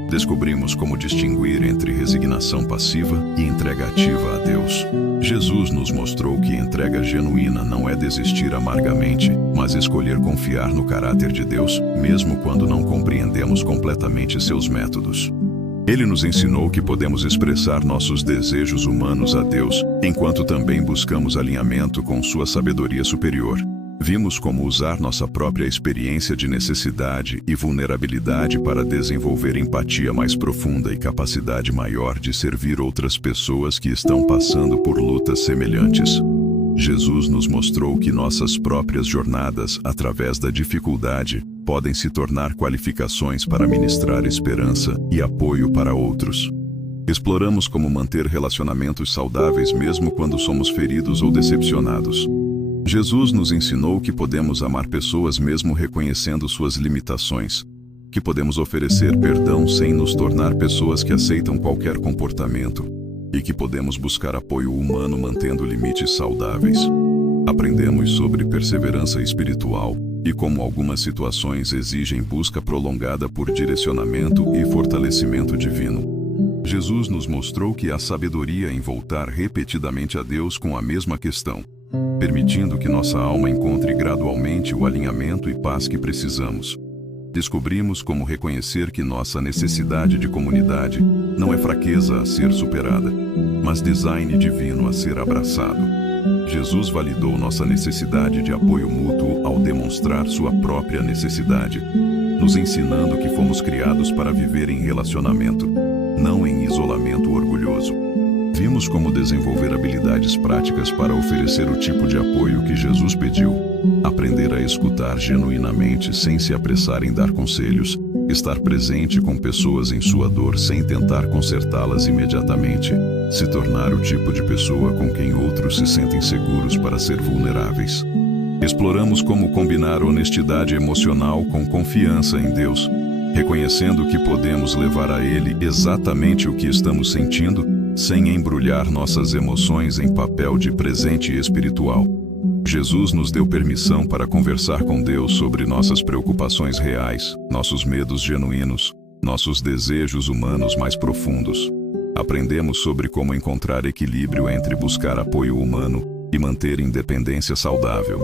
Descobrimos como distinguir entre resignação passiva e entrega ativa a Deus. Jesus nos mostrou que entrega genuína não é desistir amargamente, mas escolher confiar no caráter de Deus, mesmo quando não compreendemos completamente seus métodos. Ele nos ensinou que podemos expressar nossos desejos humanos a Deus, enquanto também buscamos alinhamento com sua sabedoria superior. Vimos como usar nossa própria experiência de necessidade e vulnerabilidade para desenvolver empatia mais profunda e capacidade maior de servir outras pessoas que estão passando por lutas semelhantes. Jesus nos mostrou que nossas próprias jornadas, através da dificuldade, podem se tornar qualificações para ministrar esperança e apoio para outros. Exploramos como manter relacionamentos saudáveis mesmo quando somos feridos ou decepcionados. Jesus nos ensinou que podemos amar pessoas mesmo reconhecendo suas limitações, que podemos oferecer perdão sem nos tornar pessoas que aceitam qualquer comportamento, e que podemos buscar apoio humano mantendo limites saudáveis. Aprendemos sobre perseverança espiritual e como algumas situações exigem busca prolongada por direcionamento e fortalecimento divino. Jesus nos mostrou que há sabedoria em voltar repetidamente a Deus com a mesma questão, permitindo que nossa alma encontre gradualmente o alinhamento e paz que precisamos. Descobrimos como reconhecer que nossa necessidade de comunidade não é fraqueza a ser superada, mas design divino a ser abraçado. Jesus validou nossa necessidade de apoio mútuo ao demonstrar sua própria necessidade, nos ensinando que fomos criados para viver em relacionamento, não em isolamento orgulhoso. Vimos como desenvolver habilidades práticas para oferecer o tipo de apoio que Jesus pediu, aprender a escutar genuinamente sem se apressar em dar conselhos, estar presente com pessoas em sua dor sem tentar consertá-las imediatamente, se tornar o tipo de pessoa com quem outros se sentem seguros para ser vulneráveis. Exploramos como combinar honestidade emocional com confiança em Deus, reconhecendo que podemos levar a Ele exatamente o que estamos sentindo, sem embrulhar nossas emoções em papel de presente espiritual. Jesus nos deu permissão para conversar com Deus sobre nossas preocupações reais, nossos medos genuínos, nossos desejos humanos mais profundos. Aprendemos sobre como encontrar equilíbrio entre buscar apoio humano e manter independência saudável.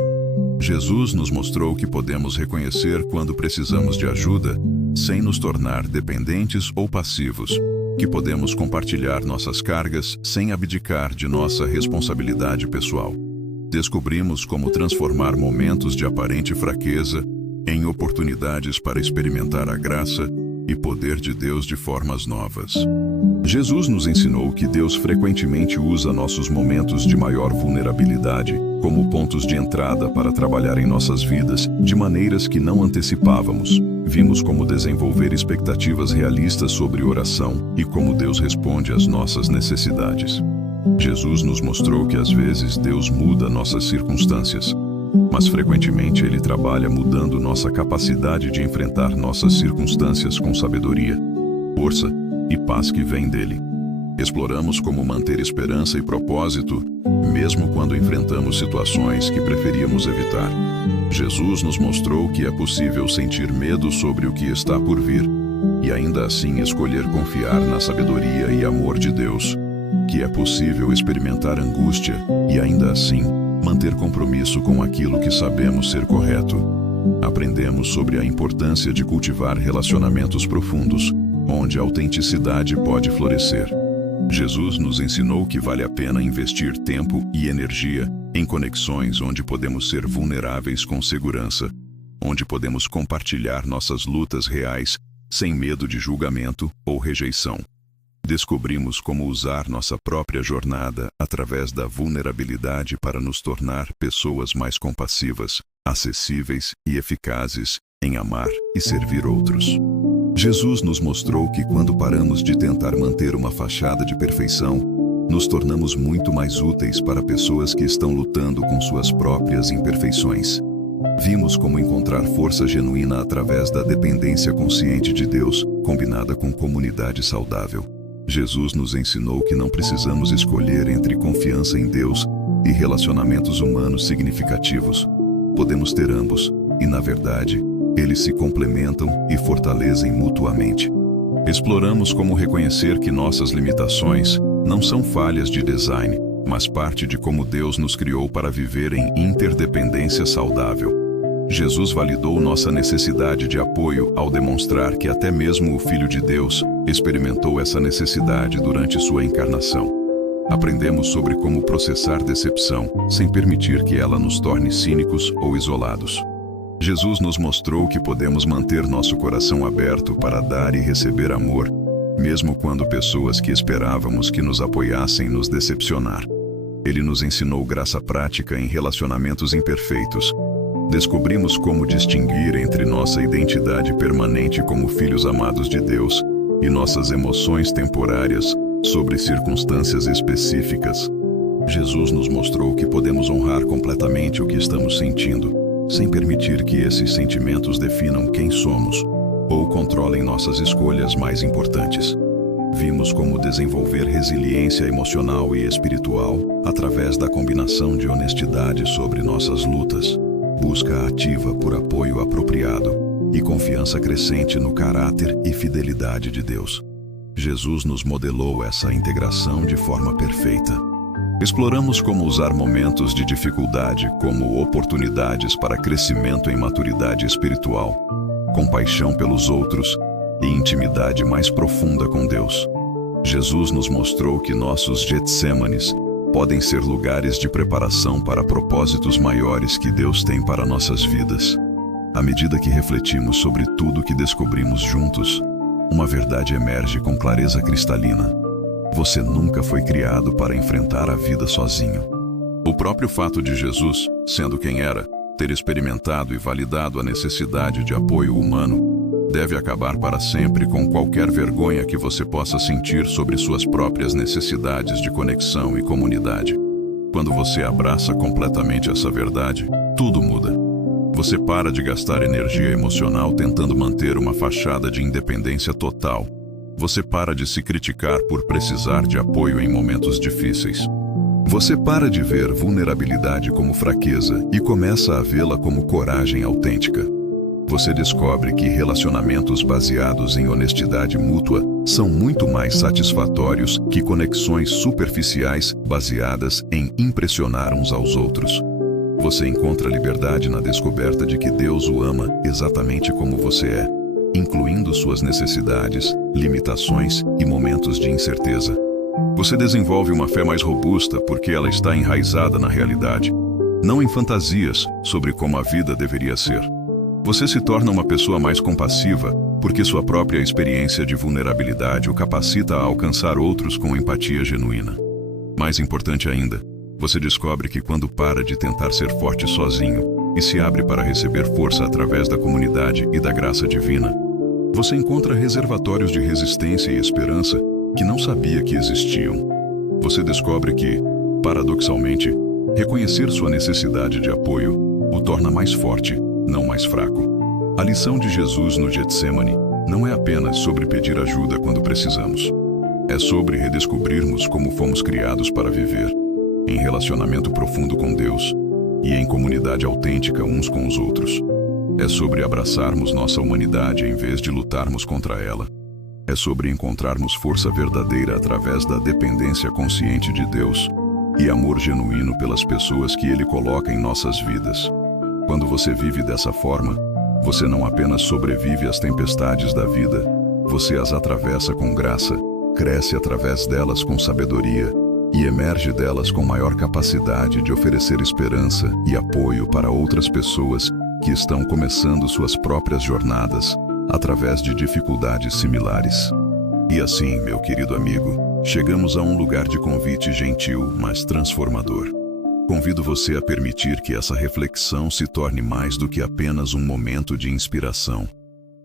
Jesus nos mostrou que podemos reconhecer quando precisamos de ajuda, sem nos tornar dependentes ou passivos, que podemos compartilhar nossas cargas sem abdicar de nossa responsabilidade pessoal. Descobrimos como transformar momentos de aparente fraqueza em oportunidades para experimentar a graça e poder de Deus de formas novas. Jesus nos ensinou que Deus frequentemente usa nossos momentos de maior vulnerabilidade como pontos de entrada para trabalhar em nossas vidas de maneiras que não antecipávamos. Vimos como desenvolver expectativas realistas sobre oração e como Deus responde às nossas necessidades. Jesus nos mostrou que às vezes Deus muda nossas circunstâncias, mas frequentemente Ele trabalha mudando nossa capacidade de enfrentar nossas circunstâncias com sabedoria, força e paz que vem dele. Exploramos como manter esperança e propósito, mesmo quando enfrentamos situações que preferíamos evitar. Jesus nos mostrou que é possível sentir medo sobre o que está por vir, e ainda assim escolher confiar na sabedoria e amor de Deus, que é possível experimentar angústia e ainda assim manter compromisso com aquilo que sabemos ser correto. Aprendemos sobre a importância de cultivar relacionamentos profundos, onde a autenticidade pode florescer. Jesus nos ensinou que vale a pena investir tempo e energia em conexões onde podemos ser vulneráveis com segurança, onde podemos compartilhar nossas lutas reais sem medo de julgamento ou rejeição. Descobrimos como usar nossa própria jornada através da vulnerabilidade para nos tornar pessoas mais compassivas, acessíveis e eficazes em amar e servir outros. Jesus nos mostrou que quando paramos de tentar manter uma fachada de perfeição, nos tornamos muito mais úteis para pessoas que estão lutando com suas próprias imperfeições. Vimos como encontrar força genuína através da dependência consciente de Deus, combinada com comunidade saudável. Jesus nos ensinou que não precisamos escolher entre confiança em Deus e relacionamentos humanos significativos. Podemos ter ambos, e na verdade, eles se complementam e fortalecem mutuamente. Exploramos como reconhecer que nossas limitações não são falhas de design, mas parte de como Deus nos criou para viver em interdependência saudável. Jesus validou nossa necessidade de apoio ao demonstrar que até mesmo o Filho de Deus experimentou essa necessidade durante sua encarnação. Aprendemos sobre como processar decepção sem permitir que ela nos torne cínicos ou isolados. Jesus nos mostrou que podemos manter nosso coração aberto para dar e receber amor, mesmo quando pessoas que esperávamos que nos apoiassem nos decepcionar. Ele nos ensinou graça prática em relacionamentos imperfeitos. Descobrimos como distinguir entre nossa identidade permanente como filhos amados de Deus e nossas emoções temporárias sobre circunstâncias específicas. Jesus nos mostrou que podemos honrar completamente o que estamos sentindo, sem permitir que esses sentimentos definam quem somos ou controlem nossas escolhas mais importantes. Vimos como desenvolver resiliência emocional e espiritual através da combinação de honestidade sobre nossas lutas, busca ativa por apoio apropriado e confiança crescente no caráter e fidelidade de Deus. Jesus nos modelou essa integração de forma perfeita. Exploramos como usar momentos de dificuldade como oportunidades para crescimento em maturidade espiritual, compaixão pelos outros e intimidade mais profunda com Deus. Jesus nos mostrou que nossos Getsêmanes podem ser lugares de preparação para propósitos maiores que Deus tem para nossas vidas. À medida que refletimos sobre tudo que descobrimos juntos, uma verdade emerge com clareza cristalina. Você nunca foi criado para enfrentar a vida sozinho. O próprio fato de Jesus, sendo quem era, ter experimentado e validado a necessidade de apoio humano, deve acabar para sempre com qualquer vergonha que você possa sentir sobre suas próprias necessidades de conexão e comunidade. Quando você abraça completamente essa verdade, tudo muda. Você para de gastar energia emocional tentando manter uma fachada de independência total. Você para de se criticar por precisar de apoio em momentos difíceis. Você para de ver vulnerabilidade como fraqueza e começa a vê-la como coragem autêntica. Você descobre que relacionamentos baseados em honestidade mútua são muito mais satisfatórios que conexões superficiais baseadas em impressionar uns aos outros. Você encontra liberdade na descoberta de que Deus o ama exatamente como você é, incluindo suas necessidades, limitações e momentos de incerteza. Você desenvolve uma fé mais robusta porque ela está enraizada na realidade, não em fantasias sobre como a vida deveria ser. Você se torna uma pessoa mais compassiva porque sua própria experiência de vulnerabilidade o capacita a alcançar outros com empatia genuína. Mais importante ainda, Você descobre que quando para de tentar ser forte sozinho e se abre para receber força através da comunidade e da graça divina, você encontra reservatórios de resistência e esperança que não sabia que existiam. Você descobre que, paradoxalmente, reconhecer sua necessidade de apoio o torna mais forte, não mais fraco. A lição de Jesus no Getsemane não é apenas sobre pedir ajuda quando precisamos. É sobre redescobrirmos como fomos criados para viver, em relacionamento profundo com Deus e em comunidade autêntica uns com os outros. É sobre abraçarmos nossa humanidade em vez de lutarmos contra ela. É sobre encontrarmos força verdadeira através da dependência consciente de Deus e amor genuíno pelas pessoas que Ele coloca em nossas vidas. Quando você vive dessa forma, você não apenas sobrevive às tempestades da vida, você as atravessa com graça, cresce através delas com sabedoria e emerge delas com maior capacidade de oferecer esperança e apoio para outras pessoas que estão começando suas próprias jornadas através de dificuldades similares. E assim, meu querido amigo, chegamos a um lugar de convite gentil, mas transformador. Convido você a permitir que essa reflexão se torne mais do que apenas um momento de inspiração.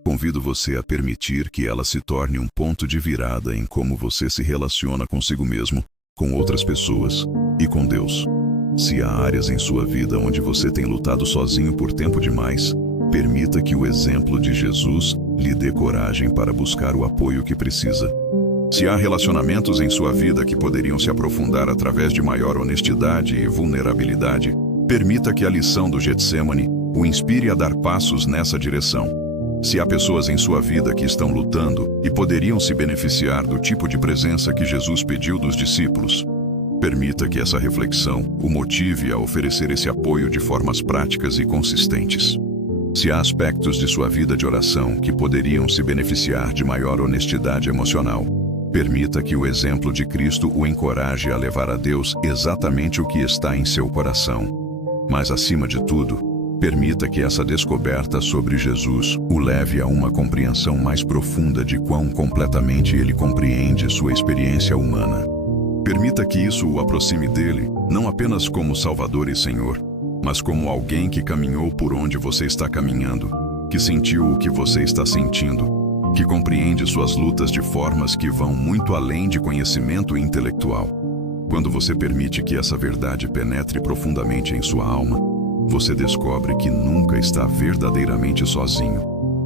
Convido você a permitir que ela se torne um ponto de virada em como você se relaciona consigo mesmo, com outras pessoas e com Deus. Se há áreas em sua vida onde você tem lutado sozinho por tempo demais, permita que o exemplo de Jesus lhe dê coragem para buscar o apoio que precisa. Se há relacionamentos em sua vida que poderiam se aprofundar através de maior honestidade e vulnerabilidade, permita que a lição do Getsemane o inspire a dar passos nessa direção. Se há pessoas em sua vida que estão lutando e poderiam se beneficiar do tipo de presença que Jesus pediu dos discípulos, permita que essa reflexão o motive a oferecer esse apoio de formas práticas e consistentes. Se há aspectos de sua vida de oração que poderiam se beneficiar de maior honestidade emocional, permita que o exemplo de Cristo o encoraje a levar a Deus exatamente o que está em seu coração. Mas, acima de tudo, permita que essa descoberta sobre Jesus o leve a uma compreensão mais profunda de quão completamente ele compreende sua experiência humana. Permita que isso o aproxime dele, não apenas como Salvador e Senhor, mas como alguém que caminhou por onde você está caminhando, que sentiu o que você está sentindo, que compreende suas lutas de formas que vão muito além de conhecimento intelectual. Quando você permite que essa verdade penetre profundamente em sua alma, você descobre que nunca está verdadeiramente sozinho,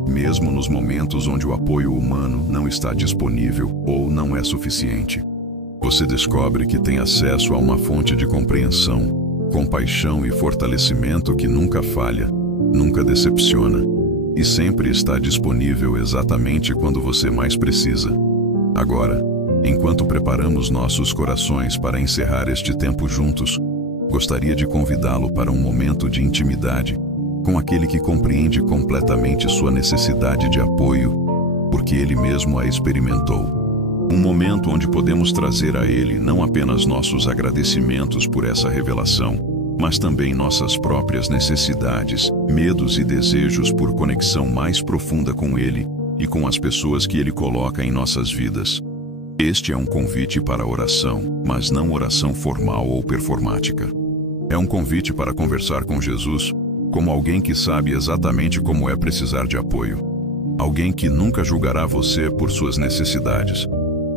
mesmo nos momentos onde o apoio humano não está disponível ou não é suficiente. Você descobre que tem acesso a uma fonte de compreensão, compaixão e fortalecimento que nunca falha, nunca decepciona, e sempre está disponível exatamente quando você mais precisa. Agora, enquanto preparamos nossos corações para encerrar este tempo juntos, gostaria de convidá-lo para um momento de intimidade com aquele que compreende completamente sua necessidade de apoio, porque ele mesmo a experimentou. Um momento onde podemos trazer a ele não apenas nossos agradecimentos por essa revelação, mas também nossas próprias necessidades, medos e desejos por conexão mais profunda com Ele e com as pessoas que Ele coloca em nossas vidas. Este é um convite para a oração, mas não oração formal ou performática. É um convite para conversar com Jesus, como alguém que sabe exatamente como é precisar de apoio. Alguém que nunca julgará você por suas necessidades.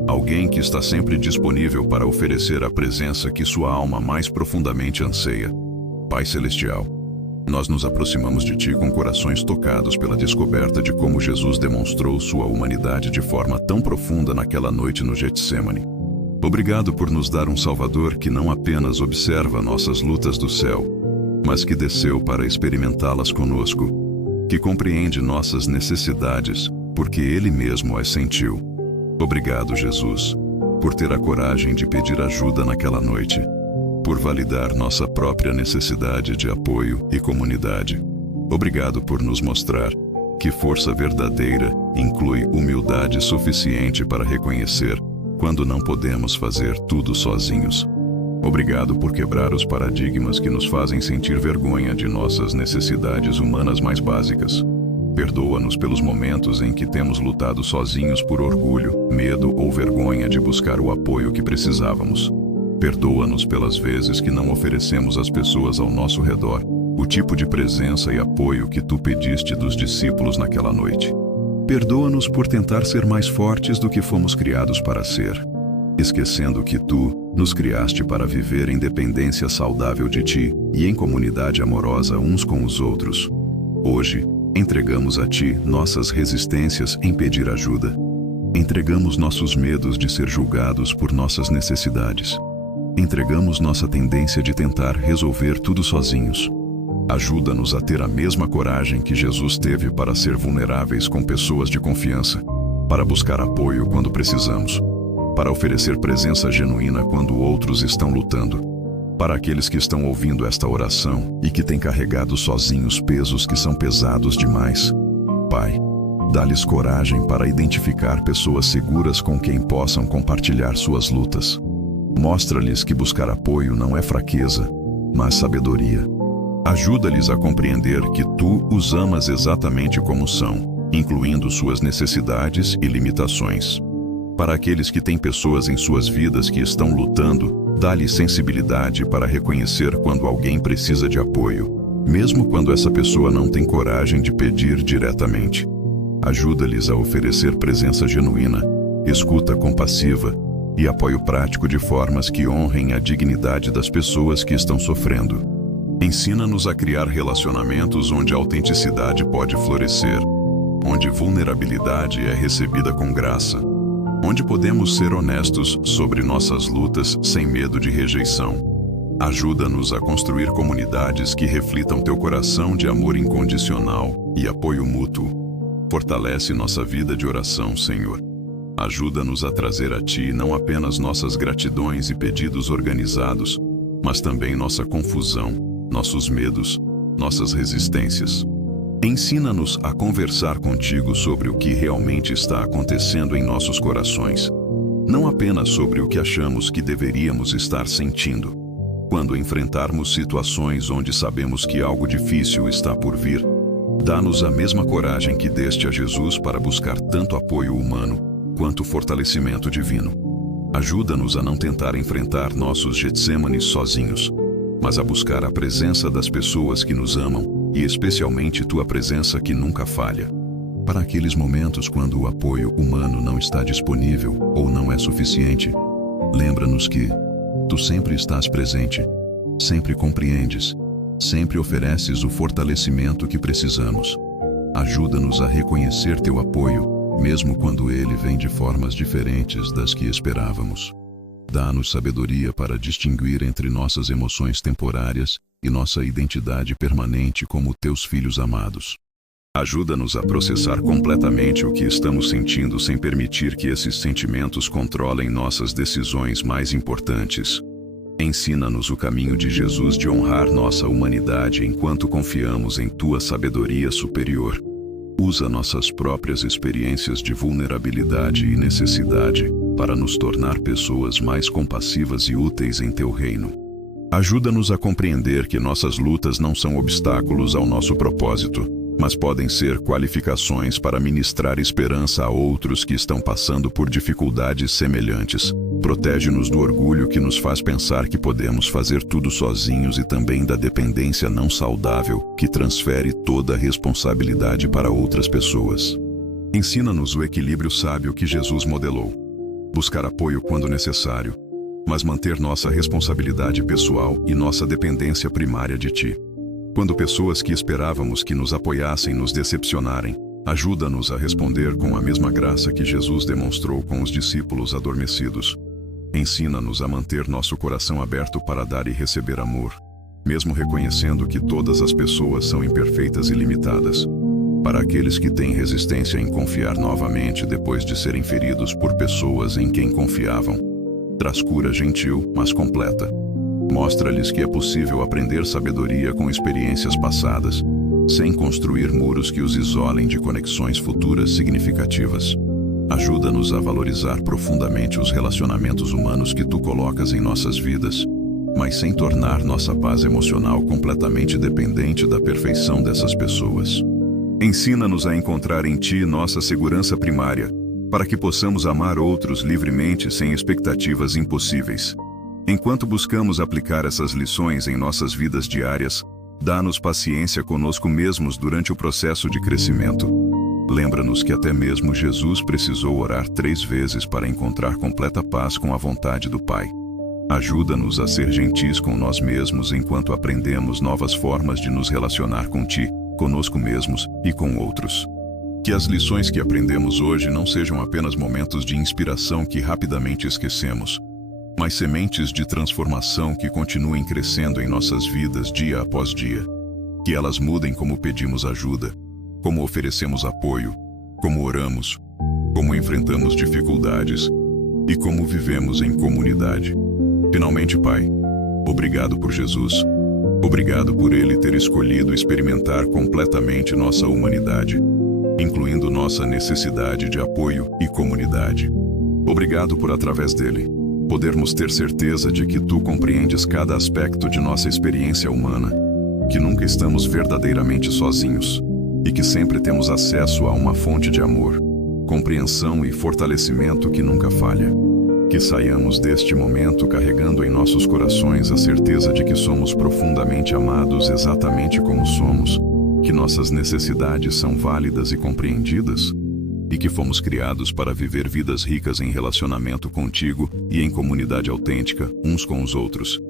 Alguém que está sempre disponível para oferecer a presença que sua alma mais profundamente anseia. Pai Celestial, nós nos aproximamos de Ti com corações tocados pela descoberta de como Jesus demonstrou sua humanidade de forma tão profunda naquela noite no Getsemane. Obrigado por nos dar um Salvador que não apenas observa nossas lutas do céu, mas que desceu para experimentá-las conosco, que compreende nossas necessidades, porque Ele mesmo as sentiu. Obrigado, Jesus, por ter a coragem de pedir ajuda naquela noite, por validar nossa própria necessidade de apoio e comunidade. Obrigado por nos mostrar que força verdadeira inclui humildade suficiente para reconhecer quando não podemos fazer tudo sozinhos. Obrigado por quebrar os paradigmas que nos fazem sentir vergonha de nossas necessidades humanas mais básicas. Perdoa-nos pelos momentos em que temos lutado sozinhos por orgulho, medo ou vergonha de buscar o apoio que precisávamos. Perdoa-nos pelas vezes que não oferecemos às pessoas ao nosso redor o tipo de presença e apoio que tu pediste dos discípulos naquela noite. Perdoa-nos por tentar ser mais fortes do que fomos criados para ser, esquecendo que tu nos criaste para viver em dependência saudável de ti e em comunidade amorosa uns com os outros. Hoje, entregamos a ti nossas resistências em pedir ajuda. Entregamos nossos medos de ser julgados por nossas necessidades. Entregamos nossa tendência de tentar resolver tudo sozinhos. Ajuda-nos a ter a mesma coragem que Jesus teve para ser vulneráveis com pessoas de confiança, para buscar apoio quando precisamos, para oferecer presença genuína quando outros estão lutando. Para aqueles que estão ouvindo esta oração e que têm carregado sozinhos pesos que são pesados demais, Pai, dá-lhes coragem para identificar pessoas seguras com quem possam compartilhar suas lutas. Mostra-lhes que buscar apoio não é fraqueza, mas sabedoria. Ajuda-lhes a compreender que tu os amas exatamente como são, incluindo suas necessidades e limitações. Para aqueles que têm pessoas em suas vidas que estão lutando, dá-lhes sensibilidade para reconhecer quando alguém precisa de apoio, mesmo quando essa pessoa não tem coragem de pedir diretamente. Ajuda-lhes a oferecer presença genuína, escuta compassiva e apoio prático de formas que honrem a dignidade das pessoas que estão sofrendo. Ensina-nos a criar relacionamentos onde a autenticidade pode florescer, onde vulnerabilidade é recebida com graça, onde podemos ser honestos sobre nossas lutas sem medo de rejeição. Ajuda-nos a construir comunidades que reflitam teu coração de amor incondicional e apoio mútuo. Fortalece nossa vida de oração, Senhor. Ajuda-nos a trazer a Ti não apenas nossas gratidões e pedidos organizados, mas também nossa confusão, nossos medos, nossas resistências. Ensina-nos a conversar contigo sobre o que realmente está acontecendo em nossos corações, não apenas sobre o que achamos que deveríamos estar sentindo. Quando enfrentarmos situações onde sabemos que algo difícil está por vir, dá-nos a mesma coragem que deste a Jesus para buscar tanto apoio humano quanto fortalecimento divino. Ajuda-nos a não tentar enfrentar nossos Getsêmanes sozinhos, mas a buscar a presença das pessoas que nos amam e especialmente tua presença que nunca falha. Para aqueles momentos quando o apoio humano não está disponível ou não é suficiente, lembra-nos que tu sempre estás presente, sempre compreendes, sempre ofereces o fortalecimento que precisamos. Ajuda-nos a reconhecer teu apoio, mesmo quando ele vem de formas diferentes das que esperávamos. Dá-nos sabedoria para distinguir entre nossas emoções temporárias e nossa identidade permanente como teus filhos amados. Ajuda-nos a processar completamente o que estamos sentindo sem permitir que esses sentimentos controlem nossas decisões mais importantes. Ensina-nos o caminho de Jesus de honrar nossa humanidade enquanto confiamos em tua sabedoria superior. Usa nossas próprias experiências de vulnerabilidade e necessidade para nos tornar pessoas mais compassivas e úteis em teu reino. Ajuda-nos a compreender que nossas lutas não são obstáculos ao nosso propósito, mas podem ser qualificações para ministrar esperança a outros que estão passando por dificuldades semelhantes. Protege-nos do orgulho que nos faz pensar que podemos fazer tudo sozinhos e também da dependência não saudável que transfere toda a responsabilidade para outras pessoas. Ensina-nos o equilíbrio sábio que Jesus modelou. Buscar apoio quando necessário, mas manter nossa responsabilidade pessoal e nossa dependência primária de Ti. Quando pessoas que esperávamos que nos apoiassem nos decepcionarem, ajuda-nos a responder com a mesma graça que Jesus demonstrou com os discípulos adormecidos. Ensina-nos a manter nosso coração aberto para dar e receber amor, mesmo reconhecendo que todas as pessoas são imperfeitas e limitadas. Para aqueles que têm resistência em confiar novamente depois de serem feridos por pessoas em quem confiavam, traz cura gentil, mas completa. Mostra-lhes que é possível aprender sabedoria com experiências passadas, sem construir muros que os isolem de conexões futuras significativas. Ajuda-nos a valorizar profundamente os relacionamentos humanos que Tu colocas em nossas vidas, mas sem tornar nossa paz emocional completamente dependente da perfeição dessas pessoas. Ensina-nos a encontrar em Ti nossa segurança primária, para que possamos amar outros livremente sem expectativas impossíveis. Enquanto buscamos aplicar essas lições em nossas vidas diárias, dá-nos paciência conosco mesmos durante o processo de crescimento. Lembra-nos que até mesmo Jesus precisou orar 3 vezes para encontrar completa paz com a vontade do Pai. Ajuda-nos a ser gentis com nós mesmos enquanto aprendemos novas formas de nos relacionar com Ti, conosco mesmos e com outros. Que as lições que aprendemos hoje não sejam apenas momentos de inspiração que rapidamente esquecemos, mas sementes de transformação que continuem crescendo em nossas vidas dia após dia. Que elas mudem como pedimos ajuda, como oferecemos apoio, como oramos, como enfrentamos dificuldades e como vivemos em comunidade. Finalmente, Pai, obrigado por Jesus. Obrigado por Ele ter escolhido experimentar completamente nossa humanidade, incluindo nossa necessidade de apoio e comunidade. Obrigado por, através dele, podermos ter certeza de que Tu compreendes cada aspecto de nossa experiência humana, que nunca estamos verdadeiramente sozinhos e que sempre temos acesso a uma fonte de amor, compreensão e fortalecimento que nunca falha. Que saiamos deste momento carregando em nossos corações a certeza de que somos profundamente amados exatamente como somos, que nossas necessidades são válidas e compreendidas, e que fomos criados para viver vidas ricas em relacionamento contigo e em comunidade autêntica uns com os outros.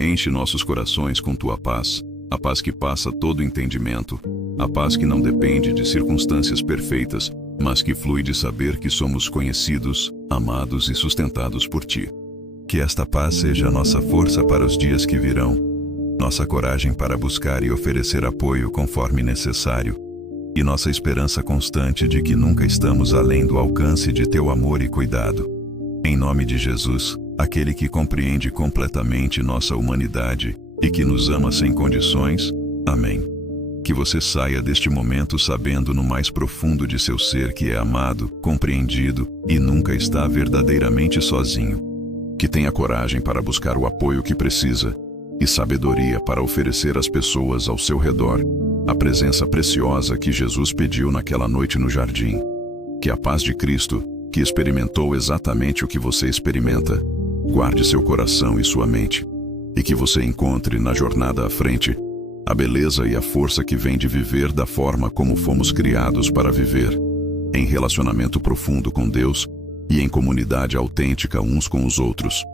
Enche nossos corações com Tua paz, a paz que passa todo entendimento, a paz que não depende de circunstâncias perfeitas, mas que flui de saber que somos conhecidos, amados e sustentados por Ti. Que esta paz seja a nossa força para os dias que virão, nossa coragem para buscar e oferecer apoio conforme necessário, e nossa esperança constante de que nunca estamos além do alcance de Teu amor e cuidado. Em nome de Jesus, aquele que compreende completamente nossa humanidade e que nos ama sem condições. Amém. Que você saia deste momento sabendo no mais profundo de seu ser que é amado, compreendido e nunca está verdadeiramente sozinho. Que tenha coragem para buscar o apoio que precisa e sabedoria para oferecer às pessoas ao seu redor a presença preciosa que Jesus pediu naquela noite no jardim. Que a paz de Cristo, que experimentou exatamente o que você experimenta, guarde seu coração e sua mente, e que você encontre na jornada à frente a beleza e a força que vem de viver da forma como fomos criados para viver, em relacionamento profundo com Deus e em comunidade autêntica uns com os outros.